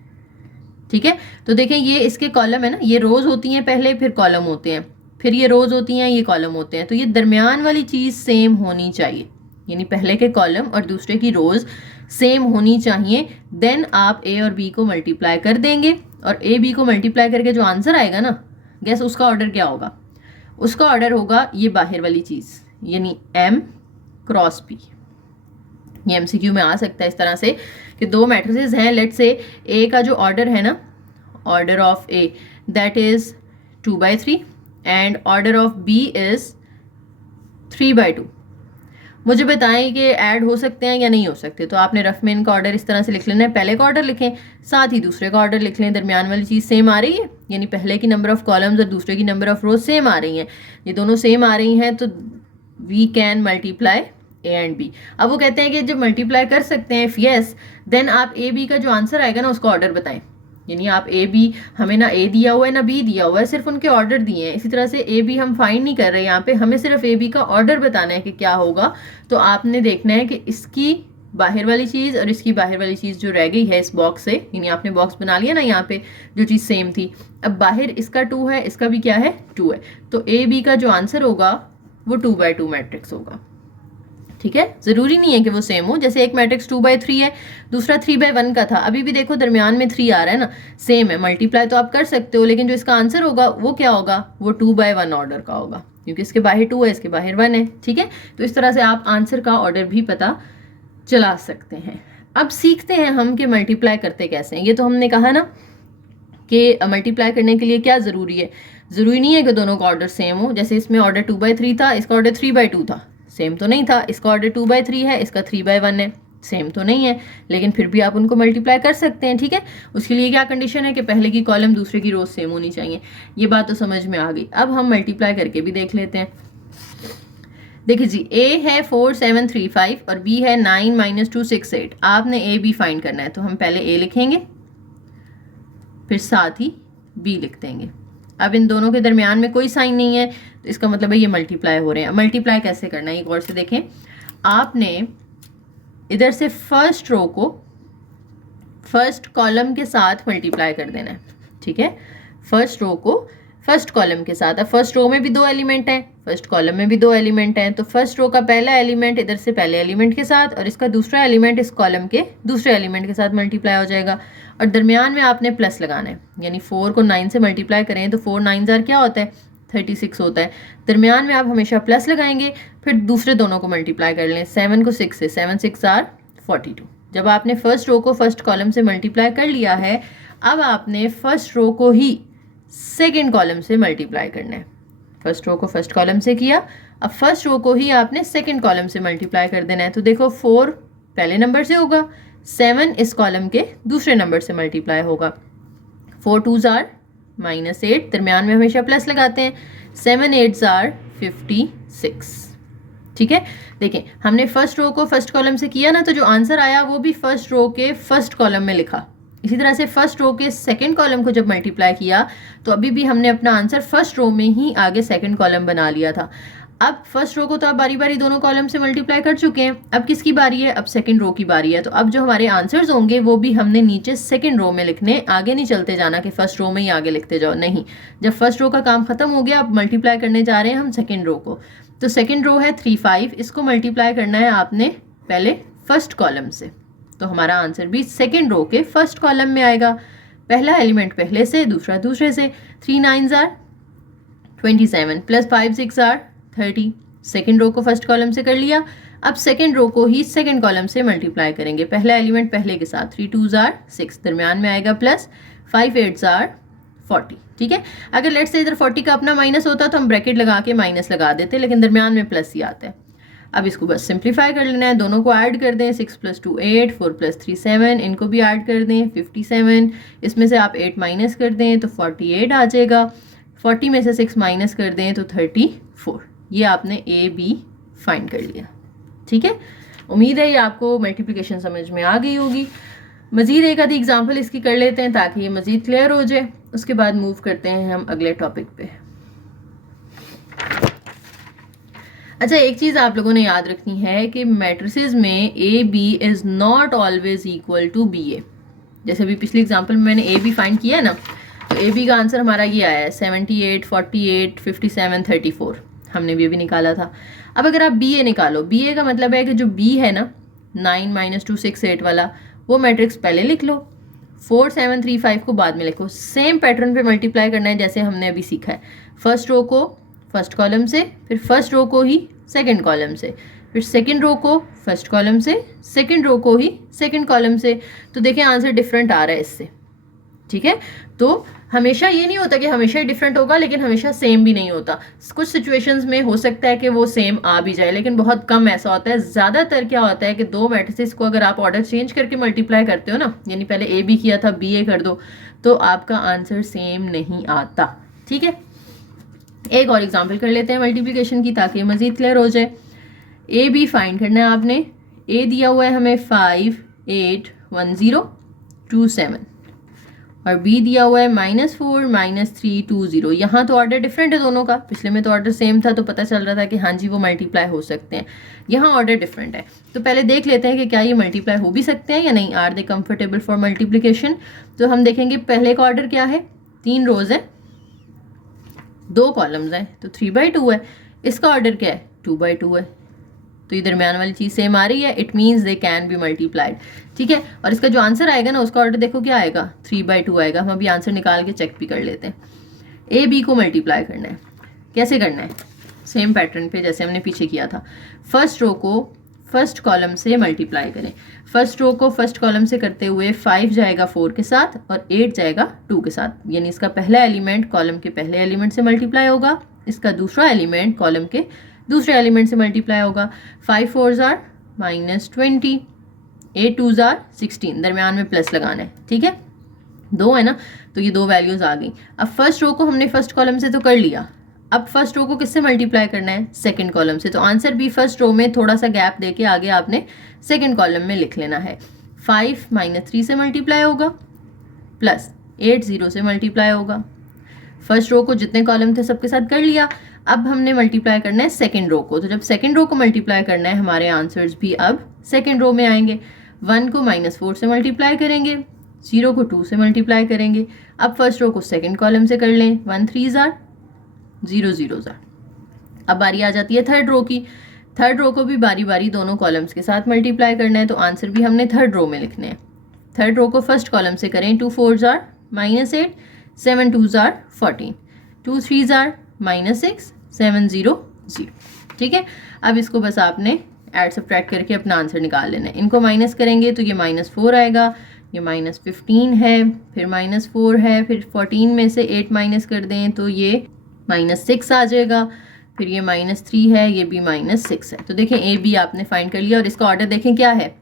ठीक है, तो देखें ये इसके कॉलम है ना, ये रोज होती हैं पहले, फिर कॉलम होते हैं, फिर ये रोज होती हैं, ये कॉलम होते हैं, तो ये दरमियान वाली चीज़ सेम होनी चाहिए, यानी पहले के कॉलम और दूसरे की रोज सेम होनी चाहिए। देन आप ए और बी को मल्टीप्लाई कर देंगे, और ए बी को मल्टीप्लाई करके जो आंसर आएगा ना, गैस उसका ऑर्डर क्या होगा, उसका ऑर्डर होगा ये बाहर वाली चीज़, यानी m क्रॉस p। ये MCQ में आ सकता है इस तरह से कि दो मैट्रिसेस हैं, लेट से ए का जो ऑर्डर है ना, order of A that is 2/3 and order of B is 3/2। मुझे बताएं कि ऐड हो सकते हैं या नहीं हो सकते, तो आपने रफ में इनका ऑर्डर इस तरह से लिख लेना है, पहले का ऑर्डर लिखें, साथ ही दूसरे का ऑर्डर लिख लें, दरमियान वाली चीज़ सेम आ रही है, यानी पहले की नंबर ऑफ कॉलम्स और दूसरे की नंबर ऑफ रोज सेम आ रही हैं, ये दोनों सेम आ रही हैं, तो we can multiply A and B. अब वो कहते हैं कि जब मल्टीप्लाई कर सकते हैं, इफ यस देन आप ए बी का जो आंसर आएगा ना उसका ऑर्डर बताएं, यानी आप ए बी, हमें ना ए दिया हुआ है ना बी दिया हुआ है, सिर्फ उनके ऑर्डर दिए हैं। इसी तरह से ए बी हम फाइंड नहीं कर रहे यहाँ पे, हमें सिर्फ ए बी का ऑर्डर बताना है कि क्या होगा। तो आपने देखना है कि इसकी बाहर वाली चीज़ और इसकी बाहर वाली चीज़ जो रह गई है इस बॉक्स से, यानी आपने बॉक्स बना लिया ना यहाँ पे, जो चीज़ सेम थी, अब बाहर इसका 2 है, इसका भी क्या है 2 है, तो ए बी का जो आंसर होगा वो 2/2 मैट्रिक्स होगा। ठीक है, जरूरी नहीं है कि वो सेम हो, जैसे एक मैट्रिक्स 2/3 है, दूसरा 3/1 का था, अभी भी देखो दरमियान में 3 आ रहा है ना, सेम है, मल्टीप्लाई तो आप कर सकते हो, लेकिन जो इसका आंसर होगा वो क्या होगा, वो 2/1 ऑर्डर का होगा, क्योंकि इसके बाहर 2 है, इसके बाहर 1 है। ठीक है, तो इस तरह से आप आंसर का ऑर्डर भी पता चला सकते हैं। अब सीखते हैं हम कि मल्टीप्लाई करते कैसे हैं। ये तो हमने कहा ना कि मल्टीप्लाई करने के लिए क्या ज़रूरी है, ज़रूरी नहीं है कि दोनों का ऑर्डर सेम हो, जैसे इसमें ऑर्डर 2/3 था, इसका ऑर्डर 3/2 था, सेम तो नहीं था, इसका ऑर्डर 2/3 है, इसका 3/1 है, सेम तो नहीं है, लेकिन फिर भी आप उनको मल्टीप्लाई कर सकते हैं। ठीक है, उसके लिए क्या कंडीशन है कि पहले की कॉलम दूसरे की रोज सेम होनी चाहिए। ये बात तो समझ में आ गई। अब हम मल्टीप्लाई करके भी देख लेते हैं। देखिए जी, ए है 4735 और बी है 9 - 2 6 8। आपने ए बी फाइंड करना है, तो हम पहले ए लिखेंगे, फिर साथ ही बी लिख देंगे। अब इन दोनों के दरमियान में कोई साइन नहीं है, तो इसका मतलब है ये मल्टीप्लाई हो रहे हैं। मल्टीप्लाई कैसे करना है, एक और से देखें, आपने इधर से फर्स्ट रो को फर्स्ट कॉलम के साथ मल्टीप्लाई कर देना है। ठीक है, फर्स्ट रो को फर्स्ट कॉलम के साथ। अब फर्स्ट रो में भी 2 एलिमेंट हैं, फर्स्ट कॉलम में भी 2 एलिमेंट हैं, तो फर्स्ट रो का पहला एलिमेंट इधर से पहले एलिमेंट के साथ और इसका दूसरा एलिमेंट इस कॉलम के दूसरे एलिमेंट के साथ मल्टीप्लाई हो जाएगा, और दरमियान में आपने प्लस लगाना है, यानी 4 को 9 से मल्टीप्लाई करें तो 4 9 जार क्या होता है 36 होता है, दरमियान में आप हमेशा प्लस लगाएंगे, फिर दूसरे दोनों को मल्टीप्लाई कर लें, 7 को 6 से, 7 6 आर 42। जब आपने फर्स्ट रो को फर्स्ट कॉलम से मल्टीप्लाई कर लिया है, अब आपने फर्स्ट रो को ही सेकेंड कॉलम से मल्टीप्लाई करना है। फर्स्ट रो को फर्स्ट कॉलम से किया, अब फर्स्ट रो को ही आपने सेकेंड कॉलम से मल्टीप्लाई कर देना है। तो देखो 4 पहले नंबर से होगा, 7 इस कॉलम के दूसरे नंबर से मल्टीप्लाई होगा, 4 2 आर -8, दरमियान में हमेशा प्लस लगाते हैं, 7 8 आर 56। ठीक है, देखें हमने फर्स्ट रो को फर्स्ट कॉलम से किया ना, तो जो आंसर आया वो भी फर्स्ट रो के फर्स्ट कॉलम में लिखा। इसी तरह से फर्स्ट रो के सेकंड कॉलम को जब मल्टीप्लाई किया तो अभी भी हमने अपना आंसर फर्स्ट रो में ही आगे सेकंड कॉलम बना लिया था। अब फर्स्ट रो को तो आप बारी बारी दोनों कॉलम से मल्टीप्लाई कर चुके हैं, अब किसकी बारी है, अब सेकंड रो की बारी है। तो अब जो हमारे आंसर्स होंगे वो भी हमने नीचे सेकंड रो में लिखने, आगे नहीं चलते जाना कि फर्स्ट रो में ही आगे लिखते जाओ, नहीं। जब फर्स्ट रो का काम खत्म हो गया, अब मल्टीप्लाई करने जा रहे हैं हम सेकेंड रो को। तो सेकेंड रो है 3 5, इसको मल्टीप्लाई करना है आपने पहले फर्स्ट कॉलम से, तो हमारा आंसर भी सेकेंड रो के फर्स्ट कॉलम में आएगा। पहला एलिमेंट पहले से, दूसरा दूसरे से। 3 9s आर 27 प्लस 5 6 आर 30। सेकेंड रो को फर्स्ट कॉलम से कर लिया। अब सेकेंड रो को ही सेकेंड कॉलम से मल्टीप्लाई करेंगे, पहला एलिमेंट पहले के साथ। 3 2s आर 6, दरमियान में आएगा प्लस, 5 8s आर 40। ठीक है, अगर लेट्स से इधर 40 का अपना माइनस होता तो हम ब्रैकेट लगा के माइनस लगा देते, लेकिन दरमियान में प्लस ही आता है। अब इसको बस सिंप्लीफाई कर लेना है, दोनों को ऐड कर दें। 6 + 2 8, 4 + 3 7, इनको भी ऐड कर दें 57। इसमें से आप 8 माइनस कर दें तो 48 आ जाएगा। 40 में से 6 माइनस कर दें तो 34। ये आपने ए बी फाइंड कर लिया। ठीक है, उम्मीद है ये आपको मल्टीप्लिकेशन समझ में आ गई होगी। मज़ीद एक आधी एग्जांपल इसकी कर लेते हैं ताकि ये मज़ीद क्लियर हो जाए, उसके बाद मूव करते हैं हम अगले टॉपिक पे। अच्छा, एक चीज़ आप लोगों ने याद रखनी है कि मैट्रिसेस में A B is not always equal to B A. जैसे अभी पिछली एग्जांपल में मैंने ए बी फाइंड किया है ना, तो ए बी का आंसर हमारा ये आया है 78 48 57 34, हमने भी अभी निकाला था। अब अगर आप बी ए निकालो, बी ए का मतलब है कि जो बी है ना 9 - 2 6 8 वाला, वो मैट्रिक्स पहले लिख लो, 4 7 3 5 को बाद में लिखो। सेम पैटर्न पे मल्टीप्लाई करना है जैसे हमने अभी सीखा है। फर्स्ट रो को फर्स्ट कॉलम से, फिर फर्स्ट रो को ही सेकंड कॉलम से, फिर सेकंड रो को फर्स्ट कॉलम से, सेकंड रो को ही सेकंड कॉलम से। तो देखें आंसर डिफरेंट आ रहा है इससे। ठीक है, तो हमेशा ये नहीं होता कि हमेशा ही डिफरेंट होगा, लेकिन हमेशा सेम भी नहीं होता। कुछ सिचुएशंस में हो सकता है कि वो सेम आ भी जाए, लेकिन बहुत कम ऐसा होता है। ज़्यादातर क्या होता है कि दो मैट्रिसेस को अगर आप ऑर्डर चेंज करके मल्टीप्लाई करते हो ना, यानी पहले ए बी किया था बी ए कर दो, तो आपका आंसर सेम नहीं आता। ठीक है, एक और एग्जाम्पल कर लेते हैं मल्टीप्लिकेशन की ताकि मज़ीद क्लियर हो जाए। ए बी फाइंड करना है आपने। ए दिया हुआ है हमें 5 8 1 0 2 7 और बी दिया हुआ है -4 -3 2 0। यहाँ तो ऑर्डर डिफरेंट है दोनों का, पिछले में तो ऑर्डर सेम था तो पता चल रहा था कि हाँ जी वो मल्टीप्लाई हो सकते हैं। यहाँ ऑर्डर डिफरेंट है, तो पहले देख लेते हैं कि क्या ये मल्टीप्लाई हो भी सकते हैं या नहीं। Are they comfortable for multiplication? तो हम देखेंगे पहले का ऑर्डर क्या है, 3 रोज है, 2 कॉलम्स हैं, तो 3/2 है। इसका ऑर्डर क्या है, 2/2 है, तो ये दरमियान वाली चीज़ सेम आ रही है। It means they can be multiplied. ठीक है, और इसका जो आंसर आएगा ना उसका ऑर्डर देखो क्या आएगा, 3/2 आएगा। हम अभी आंसर निकाल के चेक भी कर लेते हैं। ए बी को मल्टीप्लाई करना है, कैसे करना है, सेम पैटर्न पे जैसे हमने पीछे किया था। फर्स्ट रो को फर्स्ट कॉलम से मल्टीप्लाई करें। फर्स्ट रो को फर्स्ट कॉलम से करते हुए 5 जाएगा 4 के साथ और 8 जाएगा 2 के साथ, यानी इसका पहला एलिमेंट कॉलम के पहले एलिमेंट से मल्टीप्लाई होगा, इसका दूसरा एलिमेंट कॉलम के दूसरे एलिमेंट से मल्टीप्लाई होगा। 5 4s आर -20, 8 2s आर 16, दरमियान में प्लस लगाना है। ठीक है, 2 है ना, तो ये 2 वैल्यूज आ गई। अब फर्स्ट रो को हमने फर्स्ट कॉलम से तो कर लिया, अब फर्स्ट रो को किससे मल्टीप्लाई करना है, सेकंड कॉलम से। तो आंसर भी फर्स्ट रो में थोड़ा सा गैप देके आगे आपने सेकंड कॉलम में लिख लेना है। 5 -3 से मल्टीप्लाई होगा प्लस 8 0 से मल्टीप्लाई होगा। फर्स्ट रो को जितने कॉलम थे सबके साथ कर लिया, अब हमने मल्टीप्लाई करना है सेकंड रो को। तो जब सेकंड रो को मल्टीप्लाई करना है, हमारे आंसर्स भी अब सेकंड रो में आएंगे। 1 को -4 से मल्टीप्लाई करेंगे, 0 को 2 से मल्टीप्लाई करेंगे। अब फर्स्ट रो को सेकंड कॉलम से कर लें, 1 3s आर 0 0s आर। अब बारी आ जाती है थर्ड रो की। थर्ड रो को भी बारी बारी दोनों कॉलम्स के साथ मल्टीप्लाई करना है, तो आंसर भी हमने थर्ड रो में लिखने हैं। थर्ड रो को फर्स्ट कॉलम से करें, 2 4s are -8 7 2s are 14, 2 3s are -6 7 0 0। ठीक है, अब इसको बस आपने ऐड सब्ट्रैक्ट करके अपना आंसर निकाल लेना है। इनको माइनस करेंगे तो ये -4 आएगा, ये -15 है, फिर -4 है, फिर 14 में से 8 माइनस कर दें तो ये -6 आ जाएगा, फिर ये -3 है, ये भी -6 है। तो देखें ए बी आपने फाइंड कर लिया और इसका ऑर्डर देखें क्या है,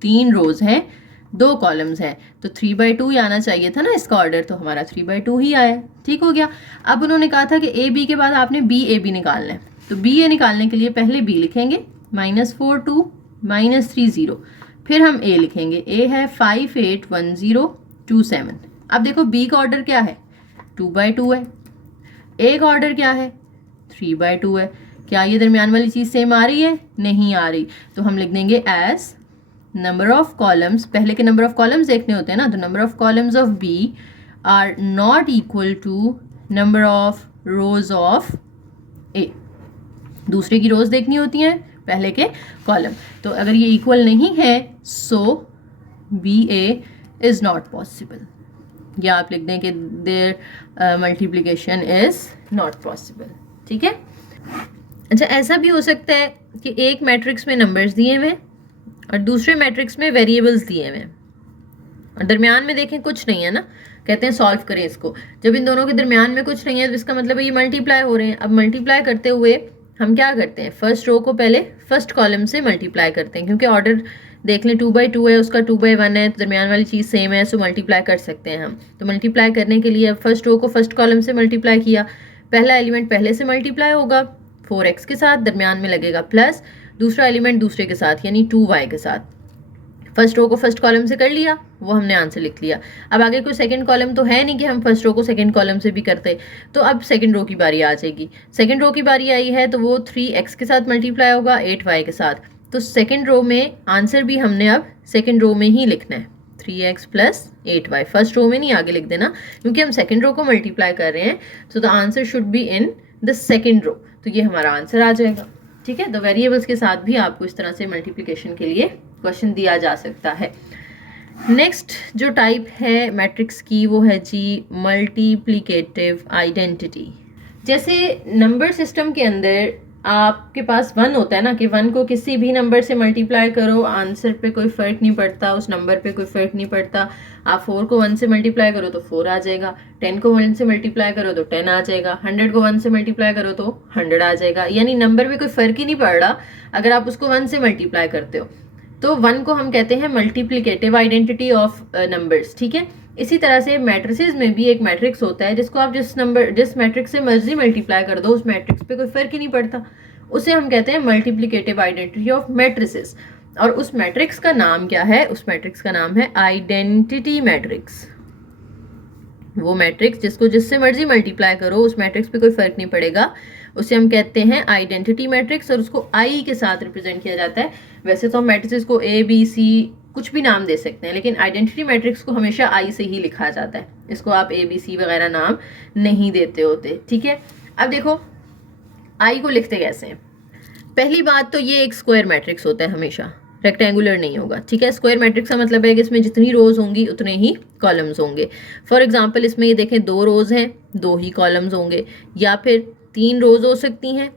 3 रोज हैं 2 कॉलम्स हैं, तो 3/2 ही आना चाहिए था ना इसका ऑर्डर, तो हमारा 3/2 ही आया। ठीक हो गया। अब उन्होंने कहा था कि ए बी के बाद आपने बी ए बी निकालना है, तो बी ए निकालने के लिए पहले बी लिखेंगे, -4 2 -3 0, फिर हम ए लिखेंगे। ए है 5 8 1 0 2 7। अब देखो बी का ऑर्डर क्या है, 2/2 है, ए का ऑर्डर क्या है, 3/2 है। क्या ये दरमियान वाली चीज़ सेम आ रही है, नहीं आ रही, तो हम लिख देंगे एज नंबर ऑफ कॉलम्स, पहले के नंबर ऑफ कॉलम्स देखने होते हैं ना, तो number of columns of B are not equal to number of rows of A. दूसरे की रोज देखनी होती हैं, पहले के कॉलम। तो अगर ये इक्वल नहीं है so BA is not possible, या आप लिख दें कि their multiplication is not possible. ठीक है। अच्छा, ऐसा भी हो सकता है कि एक मैट्रिक्स में नंबर्स दिए हुए और दूसरे मैट्रिक्स में वेरिएबल्स दिए हुए और दरमियान में देखें कुछ नहीं है ना, कहते हैं सॉल्व करें इसको। जब इन दोनों के दरमियान में कुछ नहीं है तो इसका मतलब ये मल्टीप्लाई हो रहे हैं। अब मल्टीप्लाई करते हुए हम क्या करते हैं, फर्स्ट रो को पहले फर्स्ट कॉलम से मल्टीप्लाई करते हैं, क्योंकि ऑर्डर देख लें 2/2 है, उसका 2/1 है, तो दरमियान वाली चीज़ सेम है, सो मल्टीप्लाई कर सकते हैं हम। तो मल्टीप्लाई करने के लिए अब फर्स्ट रो को फर्स्ट कॉलम से मल्टीप्लाई किया, पहला एलिमेंट पहले से मल्टीप्लाई होगा 4x के साथ, दरमियान में लगेगा प्लस, दूसरा एलिमेंट दूसरे के साथ यानी 2y के साथ। फर्स्ट रो को फर्स्ट कॉलम से कर लिया, वो हमने आंसर लिख लिया। अब आगे कोई सेकंड कॉलम तो है नहीं कि हम फर्स्ट रो को सेकंड कॉलम से भी करते, तो अब सेकंड रो की बारी आ जाएगी। सेकंड रो की बारी आई है तो वो 3x के साथ मल्टीप्लाई होगा 8y के साथ। तो सेकंड रो में आंसर भी हमने अब सेकंड रो में ही लिखना है, 3x + 8y। फर्स्ट रो में नहीं आगे लिख देना, क्योंकि हम सेकंड रो को मल्टीप्लाई कर रहे हैं। So the answer should be in the second row, तो ये हमारा आंसर आ जाएगा। ठीक है। तो वेरिएबल्स के साथ भी आपको इस तरह से मल्टीप्लिकेशन के लिए क्वेश्चन दिया जा सकता है। नेक्स्ट जो टाइप है मैट्रिक्स की वो है जी मल्टीप्लिकेटिव आइडेंटिटी। जैसे नंबर सिस्टम के अंदर आपके पास 1 होता है ना, कि 1 को किसी भी नंबर से मल्टीप्लाई करो, आंसर पे कोई फ़र्क नहीं पड़ता, उस नंबर पे कोई फ़र्क नहीं पड़ता। आप 4 को 1 से मल्टीप्लाई करो तो 4 आ जाएगा, 10 को 1 से मल्टीप्लाई करो तो 10 आ जाएगा, 100 को 1 से मल्टीप्लाई करो तो 100 आ जाएगा। यानी नंबर में कोई फ़र्क ही नहीं पड़ रहा अगर आप उसको 1 से मल्टीप्लाई करते हो। तो 1 को हम कहते हैं मल्टीप्लिकेटिव आइडेंटिटी ऑफ नंबर्स। ठीक है। इसी तरह से मैट्रिसेस में भी एक मैट्रिक्स होता है जिसको आप जिस मैट्रिक्स से मर्जी मल्टीप्लाई कर दो, उस मैट्रिक्स पे कोई फर्क ही नहीं पड़ता, उसे हम कहते हैं मल्टीप्लिकेटिव आइडेंटिटी ऑफ मैट्रिसेस। और उस मैट्रिक्स का नाम क्या है, उस मैट्रिक्स का नाम है आइडेंटिटी मैट्रिक्स। वो मैट्रिक्स जिसको जिससे मर्जी मल्टीप्लाई करो उस मैट्रिक्स पे कोई फर्क नहीं पड़ेगा, उसे हम कहते हैं आइडेंटिटी मैट्रिक्स, और उसको आई के साथ रिप्रेजेंट किया जाता है। वैसे तो हम मैट्रिक्स को ABC कुछ भी नाम दे सकते हैं, लेकिन आइडेंटिटी मैट्रिक्स को हमेशा आई से ही लिखा जाता है, इसको आप ABC वगैरह नाम नहीं देते होते। ठीक है। अब देखो आई को लिखते कैसे हैं। पहली बात तो ये एक स्क्वायर मैट्रिक्स होता है, हमेशा रेक्टेंगुलर नहीं होगा। ठीक है। स्क्वायर मैट्रिक्स का मतलब है कि इसमें जितनी रोज होंगी उतने ही कॉलम्स होंगे। फॉर एग्जांपल इसमें ये देखें 2 रोज हैं, 2 ही कॉलम्स होंगे, या फिर 3 रोज हो सकती हैं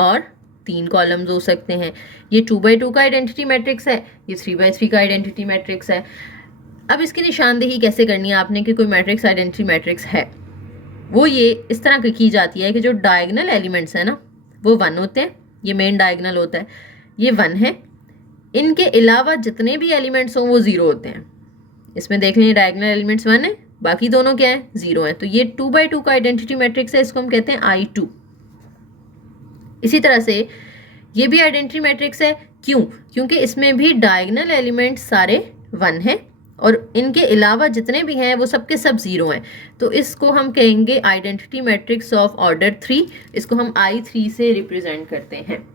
और 3 कॉलम्स हो सकते हैं। ये 2/2 का आइडेंटिटी मैट्रिक्स है, ये 3/3 का आइडेंटिटी मैट्रिक्स है। अब इसकी निशानदेही कैसे करनी है आपने कि कोई मैट्रिक्स आइडेंटिटी मैट्रिक्स है, वो ये इस तरह की जाती है कि जो डायगोनल एलिमेंट्स हैं ना वो 1 होते हैं, ये मेन डायगोनल होता है, ये 1 है। इनके अलावा जितने भी एलिमेंट्स हों वो 0 होते हैं। इसमें देख लें डायगोनल एलिमेंट्स 1 है, बाकी दोनों क्या है 0 है। तो ये 2/2 का आइडेंटिटी मैट्रिक्स है, इसको हम कहते हैं I2। इसी तरह से ये भी आइडेंटिटी मैट्रिक्स है, क्यों? क्योंकि इसमें भी डायगोनल एलिमेंट्स सारे 1 हैं और इनके अलावा जितने भी हैं वो सबके सब 0 हैं। तो इसको हम कहेंगे आइडेंटिटी मैट्रिक्स ऑफ ऑर्डर 3, इसको हम I3 से रिप्रेजेंट करते हैं।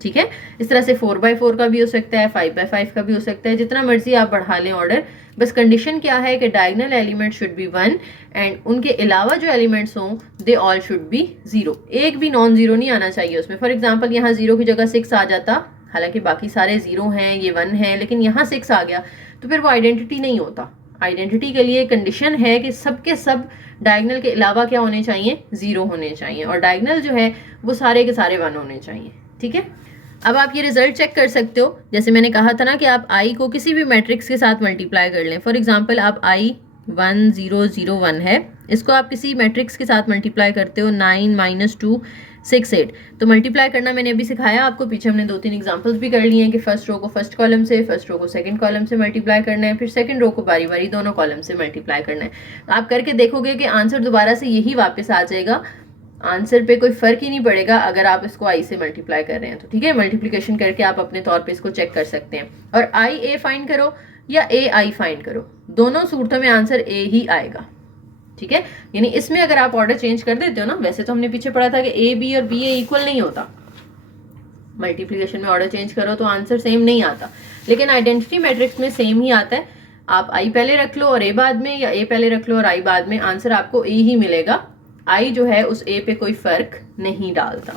ठीक है। इस तरह से 4/4 का भी हो सकता है, 5/5 का भी हो सकता है, जितना मर्जी आप बढ़ा लें ऑर्डर। बस कंडीशन क्या है कि diagonal element should B 1 and उनके अलावा जो एलिमेंट्स हों दे ऑल शुड बी 0। एक भी नॉन 0 नहीं आना चाहिए उसमें। फॉर एग्जांपल यहाँ 0 की जगह 6 आ जाता, हालांकि बाकी सारे 0 हैं, ये 1 है, लेकिन यहाँ 6 आ गया तो फिर वो आइडेंटिटी नहीं होता। आइडेंटिटी के लिए कंडीशन है कि सबके सब डायगोनल के अलावा क्या होने चाहिए, 0 होने चाहिए, और डायगोनल जो है वो सारे के सारे 1 होने चाहिए। ठीक है। अब आप ये रिजल्ट चेक कर सकते हो, जैसे मैंने कहा था ना कि आप आई को किसी भी मैट्रिक्स के साथ मल्टीप्लाई कर लें। फॉर एग्जांपल आप आई 1 0 0 1 है, इसको आप किसी मैट्रिक्स के साथ मल्टीप्लाई करते हो 9 - 2 6 8। तो मल्टीप्लाई करना मैंने अभी सिखाया आपको, पीछे हमने 2-3 एग्जांपल्स भी कर लिए हैं कि फर्स्ट रो को फर्स्ट कॉलम से, फर्स्ट रो को सेकंड कॉलम से मल्टीप्लाई करना है, फिर सेकंड रो को बारी बारी दोनों कॉलम से मल्टीप्लाई करना है। तो आप करके देखोगे कि आंसर दोबारा से यही वापस आ जाएगा, आंसर पे कोई फर्क ही नहीं पड़ेगा अगर आप इसको आई से मल्टीप्लाई कर रहे हैं तो। ठीक है। मल्टीप्लिकेशन करके आप अपने तौर पे इसको चेक कर सकते हैं। और आई ए फाइंड करो या ए आई फाइंड करो, दोनों सूरतों में आंसर ए ही आएगा। ठीक है। यानी इसमें अगर आप ऑर्डर चेंज कर देते हो ना, वैसे तो हमने पीछे पढ़ा था कि ए बी और बी ए इक्वल नहीं होता, मल्टीप्लिकेशन में ऑर्डर चेंज करो तो आंसर सेम नहीं आता, लेकिन आइडेंटिटी मैट्रिक्स में सेम ही आता है। आप आई पहले रख लो और ए बाद में, या ए पहले रख लो और आई बाद में, आंसर आपको ए ही मिलेगा। आई जो है उस ए पे कोई फर्क नहीं डालता।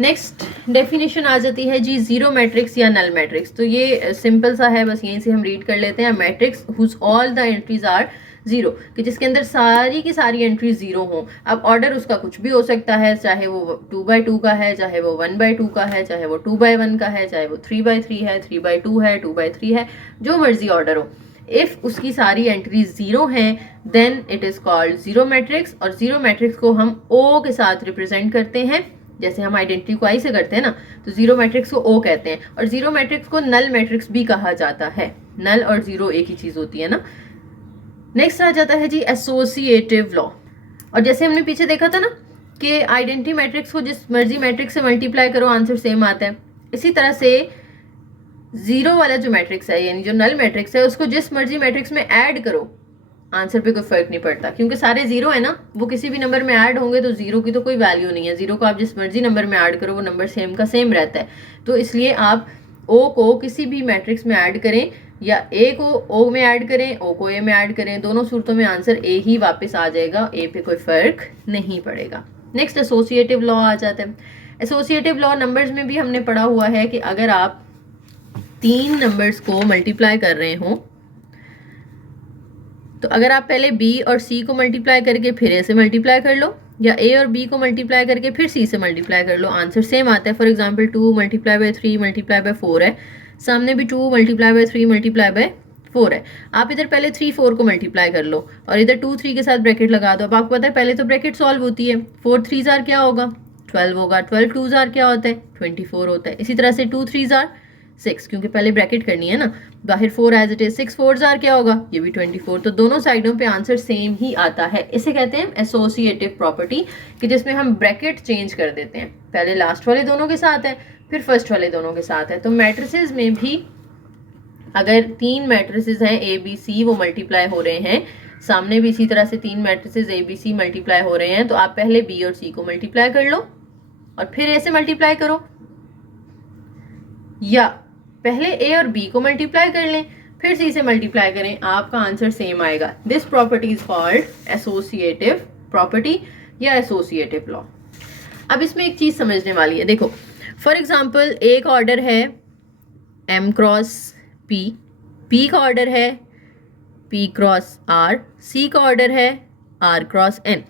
नेक्स्ट डेफिनेशन आ जाती है जी जीरो मैट्रिक्स या नल मैट्रिक्स। तो ये सिंपल सा है, बस यहीं से हम रीड कर लेते हैं। Matrix whose all the entries are zero, कि जिसके अंदर सारी की सारी एंट्रीज जीरो हों। अब ऑर्डर उसका कुछ भी हो सकता है, चाहे वो 2x2 का है, चाहे वो 1x2 का है, चाहे वो 2x1 का है, चाहे वो 3x3 है, 3x2 है, 2x3 है, जो मर्जी ऑर्डर हो। इफ उसकी सारी एंट्रीज जीरो हैं then it is called zero matrix. और जीरो मैट्रिक्स को हम ओ के साथ रिप्रेजेंट करते हैं, जैसे हम आइडेंटिटी को आई से करते हैं ना, तो जीरो मैट्रिक्स को ओ कहते हैं। और जीरो मैट्रिक्स को नल मैट्रिक्स भी कहा जाता है। नल और जीरो एक ही चीज होती है ना। नेक्स्ट आ जाता है जी एसोसिएटिव लॉ। और जैसे हमने पीछे देखा था ना कि आइडेंटिटी मैट्रिक्स को जिस मर्जी मैट्रिक्स से मल्टीप्लाई करो आंसर सेम आता है, इसी तरह से जीरो वाला जो मैट्रिक्स है यानी जो नल मैट्रिक्स है उसको जिस मर्जी मैट्रिक्स में ऐड करो आंसर पे कोई फर्क नहीं पड़ता, क्योंकि सारे जीरो है ना, वो किसी भी नंबर में ऐड होंगे तो जीरो की तो कोई वैल्यू नहीं है। जीरो को आप जिस मर्जी नंबर में ऐड करो वो नंबर सेम का सेम रहता है। तो इसलिए आप ओ को किसी भी मैट्रिक्स में ऐड करें या ए को ओ में ऐड करें, ओ को ए में ऐड करें, दोनों सूरतों में आंसर ए ही वापस आ जाएगा, ए पे कोई फर्क नहीं पड़ेगा। नेक्स्ट एसोसिएटिव लॉ आ जाता है। एसोसिएटिव लॉ नंबर्स में भी हमने पढ़ा हुआ है कि अगर आप 3 नंबर्स को मल्टीप्लाई कर रहे हो तो अगर आप पहले बी और सी को मल्टीप्लाई करके फिर ए से मल्टीप्लाई कर लो, या ए और बी को मल्टीप्लाई करके फिर सी से मल्टीप्लाई कर लो, आंसर सेम आता है। For example 2 multiply by 3 multiply by 4 है, सामने भी 2 मल्टीप्लाई बाय 3 मल्टीप्लाई बाय 4 है। आप इधर पहले 3 4 को मल्टीप्लाई कर लो और इधर 2 3 के साथ ब्रैकेट लगा दो। अब आपको पता है पहले तो ब्रैकेट सॉल्व होती है। 4 3 जार क्या होगा 12 होगा, 12 2 जार क्या होता है 24 होता है। इसी तरह से 2 3 जार 6, क्योंकि पहले ब्रैकेट करनी है ना, बाहर 4 एज इट इज, 6 4 जार क्या होगा ये भी 24। तो दोनों साइडों पे आंसर सेम ही आता है। इसे कहते हैं एसोसिएटिव प्रॉपर्टी, कि जिसमें हम ब्रैकेट चेंज कर देते हैं, पहले लास्ट वाले दोनों के साथ है फिर फर्स्ट वाले दोनों के साथ है। तो मैट्रिसेस में भी अगर 3 मैट्रिसेस हैं ए बी सी, वो मल्टीप्लाई हो रहे हैं, सामने भी इसी तरह से 3 matrices A B C multiply हो रहे हैं, तो आप पहले बी और सी को मल्टीप्लाई कर लो और फिर ए से मल्टीप्लाई करो, या पहले ए और बी को मल्टीप्लाई कर लें फिर सी से मल्टीप्लाई करें, आपका आंसर सेम आएगा। This property is called associative property या एसोसिएटिव लॉ। अब इसमें एक चीज समझने वाली है, देखो फॉर एग्जांपल ए का ऑर्डर है m क्रॉस p, p का ऑर्डर है p क्रॉस r, c का ऑर्डर है r क्रॉस n।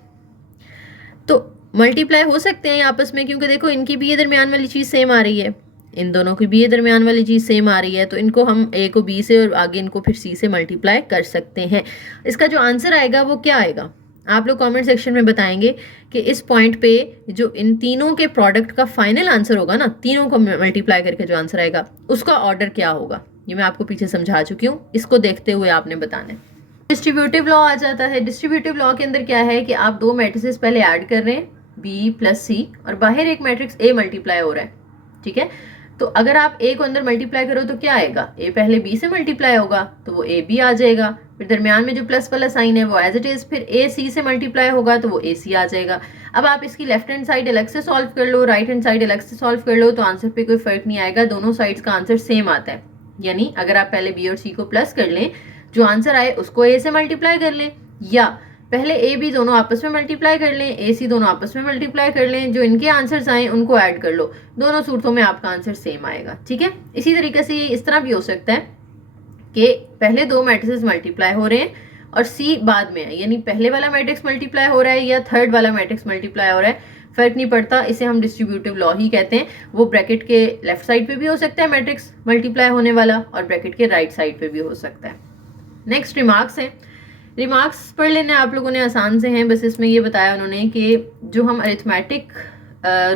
तो मल्टीप्लाई हो सकते हैं आपस में, क्योंकि देखो इनकी भी ये दरमियान वाली चीज सेम आ रही है, इन दोनों की भी ये दरमियान वाली चीज़ सेम आ रही है, तो इनको हम ए को बी से और आगे इनको फिर सी से मल्टीप्लाई कर सकते हैं। इसका जो आंसर आएगा वो क्या आएगा, आप लोग कमेंट सेक्शन में बताएंगे कि इस पॉइंट पे जो इन तीनों के प्रोडक्ट का फाइनल आंसर होगा ना, तीनों को मल्टीप्लाई करके जो आंसर आएगा उसका ऑर्डर क्या होगा। ये मैं आपको पीछे समझा चुकी हूँ, इसको देखते हुए आपने बताना है। डिस्ट्रीब्यूटिव लॉ आ जाता है। डिस्ट्रीब्यूटिव लॉ के अंदर क्या है कि आप 2 मैट्रिसेस पहले ऐड कर रहे हैं बी प्लस सी, और बाहर एक मैट्रिक्स ए मल्टीप्लाई हो रहा है, ठीक है। तो अगर आप ए को अंदर मल्टीप्लाई करो तो क्या आएगा, ए पहले बी से मल्टीप्लाई होगा तो वो ए बी आ जाएगा, फिर दरमियान में जो प्लस वाला साइन है वो एज इट इज, फिर ए सी से मल्टीप्लाई होगा तो वो ए सी आ जाएगा। अब आप इसकी लेफ्ट हैंड साइड अलग से सॉल्व कर लो, राइट हैंड साइड अलग से सॉल्व कर लो, तो आंसर पे कोई फर्क नहीं आएगा, दोनों साइड्स का आंसर सेम आता है। यानी अगर आप पहले बी और सी को प्लस कर लें, जो आंसर आए उसको ए से मल्टीप्लाई कर लें, या पहले ए बी दोनों आपस में मल्टीप्लाई कर लें, ए सी दोनों आपस में मल्टीप्लाई कर लें, जो इनके आंसर्स आए उनको ऐड कर लो, दोनों सूरतों में आपका आंसर सेम आएगा, ठीक है। इसी तरीके से इस तरह भी हो सकता है कि पहले 2 मैट्रिसेस मल्टीप्लाई हो रहे हैं और सी बाद में है, यानी पहले वाला मैट्रिक्स मल्टीप्लाई हो रहा है या थर्ड वाला मैट्रिक्स मल्टीप्लाई हो रहा है, फर्क नहीं पड़ता, इसे हम डिस्ट्रीब्यूटिव लॉ ही कहते हैं। वो ब्रैकेट के लेफ्ट साइड पे भी हो सकता है मैट्रिक्स मल्टीप्लाई होने वाला, और ब्रैकेट के राइट साइड पे भी हो सकता है। नेक्स्ट रिमार्क्स है। रिमार्क्स पढ़ लेने आप लोगों ने, आसान से हैं, बस इसमें ये बताया उन्होंने कि जो हम अरिथमेटिक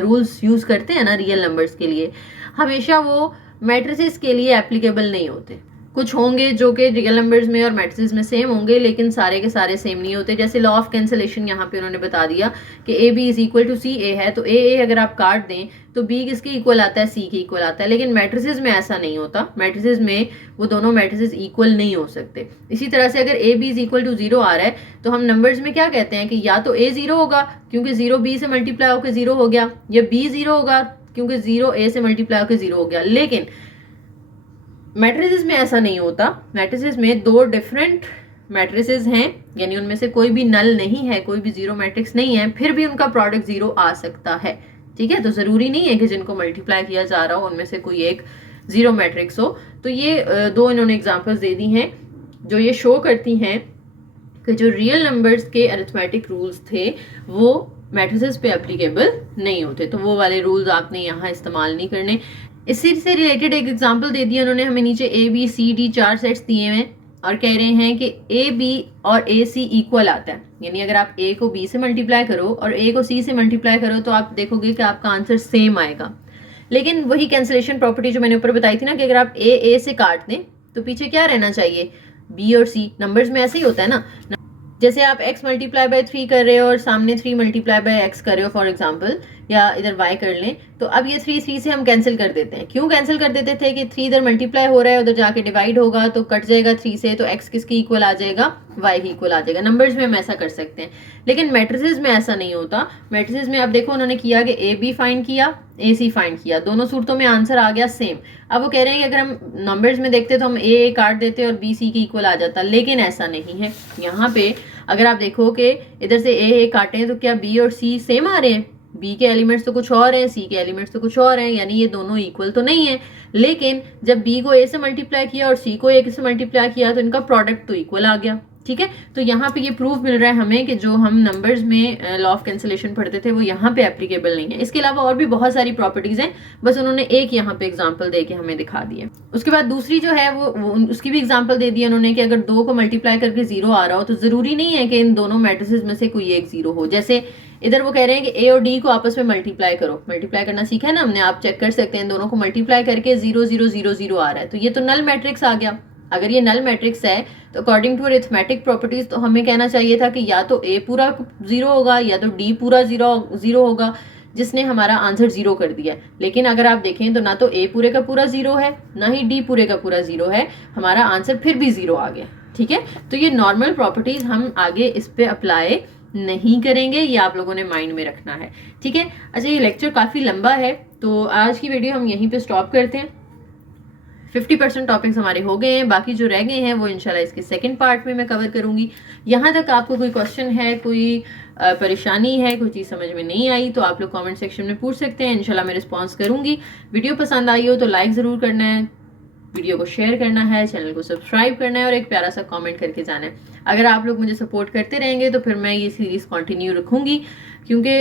रूल्स यूज़ करते हैं ना रियल नंबर्स के लिए, हमेशा वो मैट्रिसेस के लिए एप्लीकेबल नहीं होते। कुछ होंगे जो कि रियल नंबर्स में और मैट्रिसेस में सेम होंगे, लेकिन सारे के सारे सेम नहीं होते। जैसे लॉ ऑफ कैंसलेशन यहाँ पे उन्होंने बता दिया कि A B is equal to C A है, तो ए अगर आप काट दें तो बी किसके इक्वल आता है, सी के इक्वल आता है, लेकिन मैट्रिसेस में ऐसा नहीं होता। मैट्रिसेस में वो दोनों मैट्रिसेस इक्वल नहीं हो सकते। इसी तरह से अगर A B is equal to 0 आ रहा है तो हम नंबर्स में क्या कहते हैं कि या तो ए 0 होगा क्योंकि 0 बी से मल्टीप्लाई होकर 0 हो गया, या बी 0 होगा क्योंकि 0 ए से मल्टीप्लाई होकर 0 हो गया। लेकिन मैट्रिसेस में ऐसा नहीं होता। मैट्रिसेस में 2 डिफरेंट मैट्रिसेस हैं, यानी उनमें से कोई भी नल नहीं है, कोई भी जीरो मैट्रिक्स नहीं है, फिर भी उनका प्रोडक्ट 0 आ सकता है, ठीक है। तो ज़रूरी नहीं है कि जिनको मल्टीप्लाई किया जा रहा हो उनमें से कोई एक जीरो मैट्रिक्स हो। तो ये दो इन्होंने एग्जांपल्स दे दी हैं जो ये शो करती हैं कि जो रियल नंबर्स के अरिथमेटिक रूल्स थे वो मैट्रिसेस पे एप्लीकेबल नहीं होते, तो वो वाले रूल्स आपने यहाँ इस्तेमाल नहीं करने। इसी से रिलेटेड एक एग्जांपल दे दिया उन्होंने हमें, नीचे A B C D 4 sets दिए हैं और कह रहे हैं कि ए बी और ए सी इक्वल आता है, यानी अगर आप ए को बी से मल्टीप्लाई करो और ए को सी से मल्टीप्लाई करो तो आप देखोगे कि आपका आंसर सेम आएगा। लेकिन वही कैंसिलेशन प्रॉपर्टी जो मैंने ऊपर बताई थी ना कि अगर आप ए से काट दें तो पीछे क्या रहना चाहिए, बी और सी। नंबर्स में ऐसे ही होता है ना, जैसे आप x मल्टीप्लाई बाय 3 कर रहे हो और सामने 3 मल्टीप्लाई बाय x कर रहे हो फॉर एग्जांपल, या इधर y कर लें, तो अब ये 3 से हम कैंसिल कर देते हैं। क्यों कैंसिल कर देते थे कि 3 इधर मल्टीप्लाई हो रहा है, उधर जाके डिवाइड होगा तो कट जाएगा 3 से, तो x किसकी इक्वल आ जाएगा, y की इक्वल आ जाएगा। नंबर्स में हम ऐसा कर सकते हैं, लेकिन मैट्रिसेस में ऐसा नहीं होता। मैट्रिसेस में आप देखो उन्होंने किया कि ए बी फाइंड किया, ए सी फाइंड किया, दोनों सूरतों में आंसर आ गया सेम। अब वो कह रहे हैं कि अगर हम नंबर्स में देखते तो हम ए काट देते और बी सी की इक्वल आ जाता, लेकिन ऐसा नहीं है। यहाँ पे अगर आप देखो कि इधर से ए काटें तो क्या बी और सी सेम आ रहे हैं, बी के एलिमेंट्स तो कुछ और हैं, सी के एलिमेंट्स तो कुछ और हैं, यानी ये दोनों इक्वल तो नहीं है। लेकिन जब बी को ए से मल्टीप्लाई किया और सी को ए से मल्टीप्लाई किया तो इनका प्रोडक्ट तो इक्वल आ गया, ठीक है। तो यहाँ पे ये प्रूफ मिल रहा है हमें कि जो हम नंबर्स में लॉ ऑफ कैंसिलेशन पढ़ते थे वो यहाँ पे एप्लीकेबल नहीं है। इसके अलावा और भी बहुत सारी प्रॉपर्टीज हैं, बस उन्होंने एक यहाँ पे एग्जांपल दे के हमें दिखा दी है। उसके बाद दूसरी जो है वो उसकी भी एग्जांपल दे दी उन्होंने कि अगर 2 को मल्टीप्लाई करके 0 आ रहा हो तो जरूरी नहीं है कि इन दोनों मैट्रिसेस में से कोई एक 0 हो। जैसे इधर वो कह रहे हैं कि ए और डी को आपस में मल्टीप्लाई करो, मल्टीप्लाई करना सीखा है ना हमने, आप चेक कर सकते हैं दोनों को मल्टीप्लाई करके 0 0 0 0 आ रहा है, तो ये तो नल मैट्रिक्स आ गया। अगर ये नल मैट्रिक्स है तो अकॉर्डिंग टू अरिथमेटिक प्रॉपर्टीज तो हमें कहना चाहिए था कि या तो ए पूरा 0 होगा या तो डी पूरा 0 होगा, जिसने हमारा आंसर 0 कर दिया है। लेकिन अगर आप देखें तो ना तो ए पूरे का पूरा 0 है ना ही डी पूरे का पूरा 0 है, हमारा आंसर फिर भी 0 आ गया, ठीक है। तो ये नॉर्मल प्रॉपर्टीज हम आगे इस पे अप्लाई नहीं करेंगे, ये आप लोगों ने माइंड में रखना है, ठीक है। अच्छा, ये लेक्चर काफी लंबा है तो आज की वीडियो हम यहीं पे स्टॉप करते हैं। 50% टॉपिक्स हमारे हो गए हैं, बाकी जो रह गए हैं वो इंशाल्लाह इसके सेकंड पार्ट में मैं कवर करूंगी। यहाँ तक आपको कोई क्वेश्चन है, कोई परेशानी है, कोई चीज़ समझ में नहीं आई तो आप लोग कमेंट सेक्शन में पूछ सकते हैं, इंशाल्लाह मैं रिस्पॉन्स करूंगी। वीडियो पसंद आई हो तो लाइक ज़रूर करना है, वीडियो को शेयर करना है, चैनल को सब्सक्राइब करना है और एक प्यारा सा कमेंट करके जाना है। अगर आप लोग मुझे सपोर्ट करते रहेंगे तो फिर मैं ये सीरीज़ कंटिन्यू रखूंगी, क्योंकि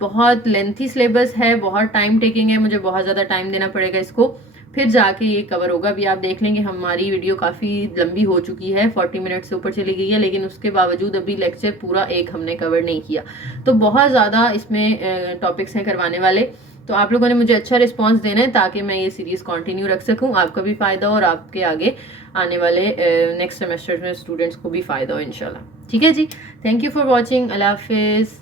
बहुत लेंथी सिलेबस है, बहुत टाइम टेकिंग है, मुझे बहुत ज़्यादा टाइम देना पड़ेगा इसको, फिर जाके ये कवर होगा। अभी आप देख लेंगे हमारी वीडियो काफ़ी लंबी हो चुकी है, 40 मिनट से ऊपर चली गई है, लेकिन उसके बावजूद अभी लेक्चर पूरा एक हमने कवर नहीं किया। तो बहुत ज़्यादा इसमें टॉपिक्स हैं करवाने वाले, तो आप लोगों ने मुझे अच्छा रिस्पांस देना है ताकि मैं ये सीरीज़ कंटिन्यू रख सकूं, आपका भी फ़ायदा हो और आपके आगे आने वाले नेक्स्ट सेमेस्टर में स्टूडेंट्स को भी फ़ायदा हो इंशाल्लाह, ठीक है जी। थैंक यू फॉर वॉचिंग, अल्लाह हाफिज़।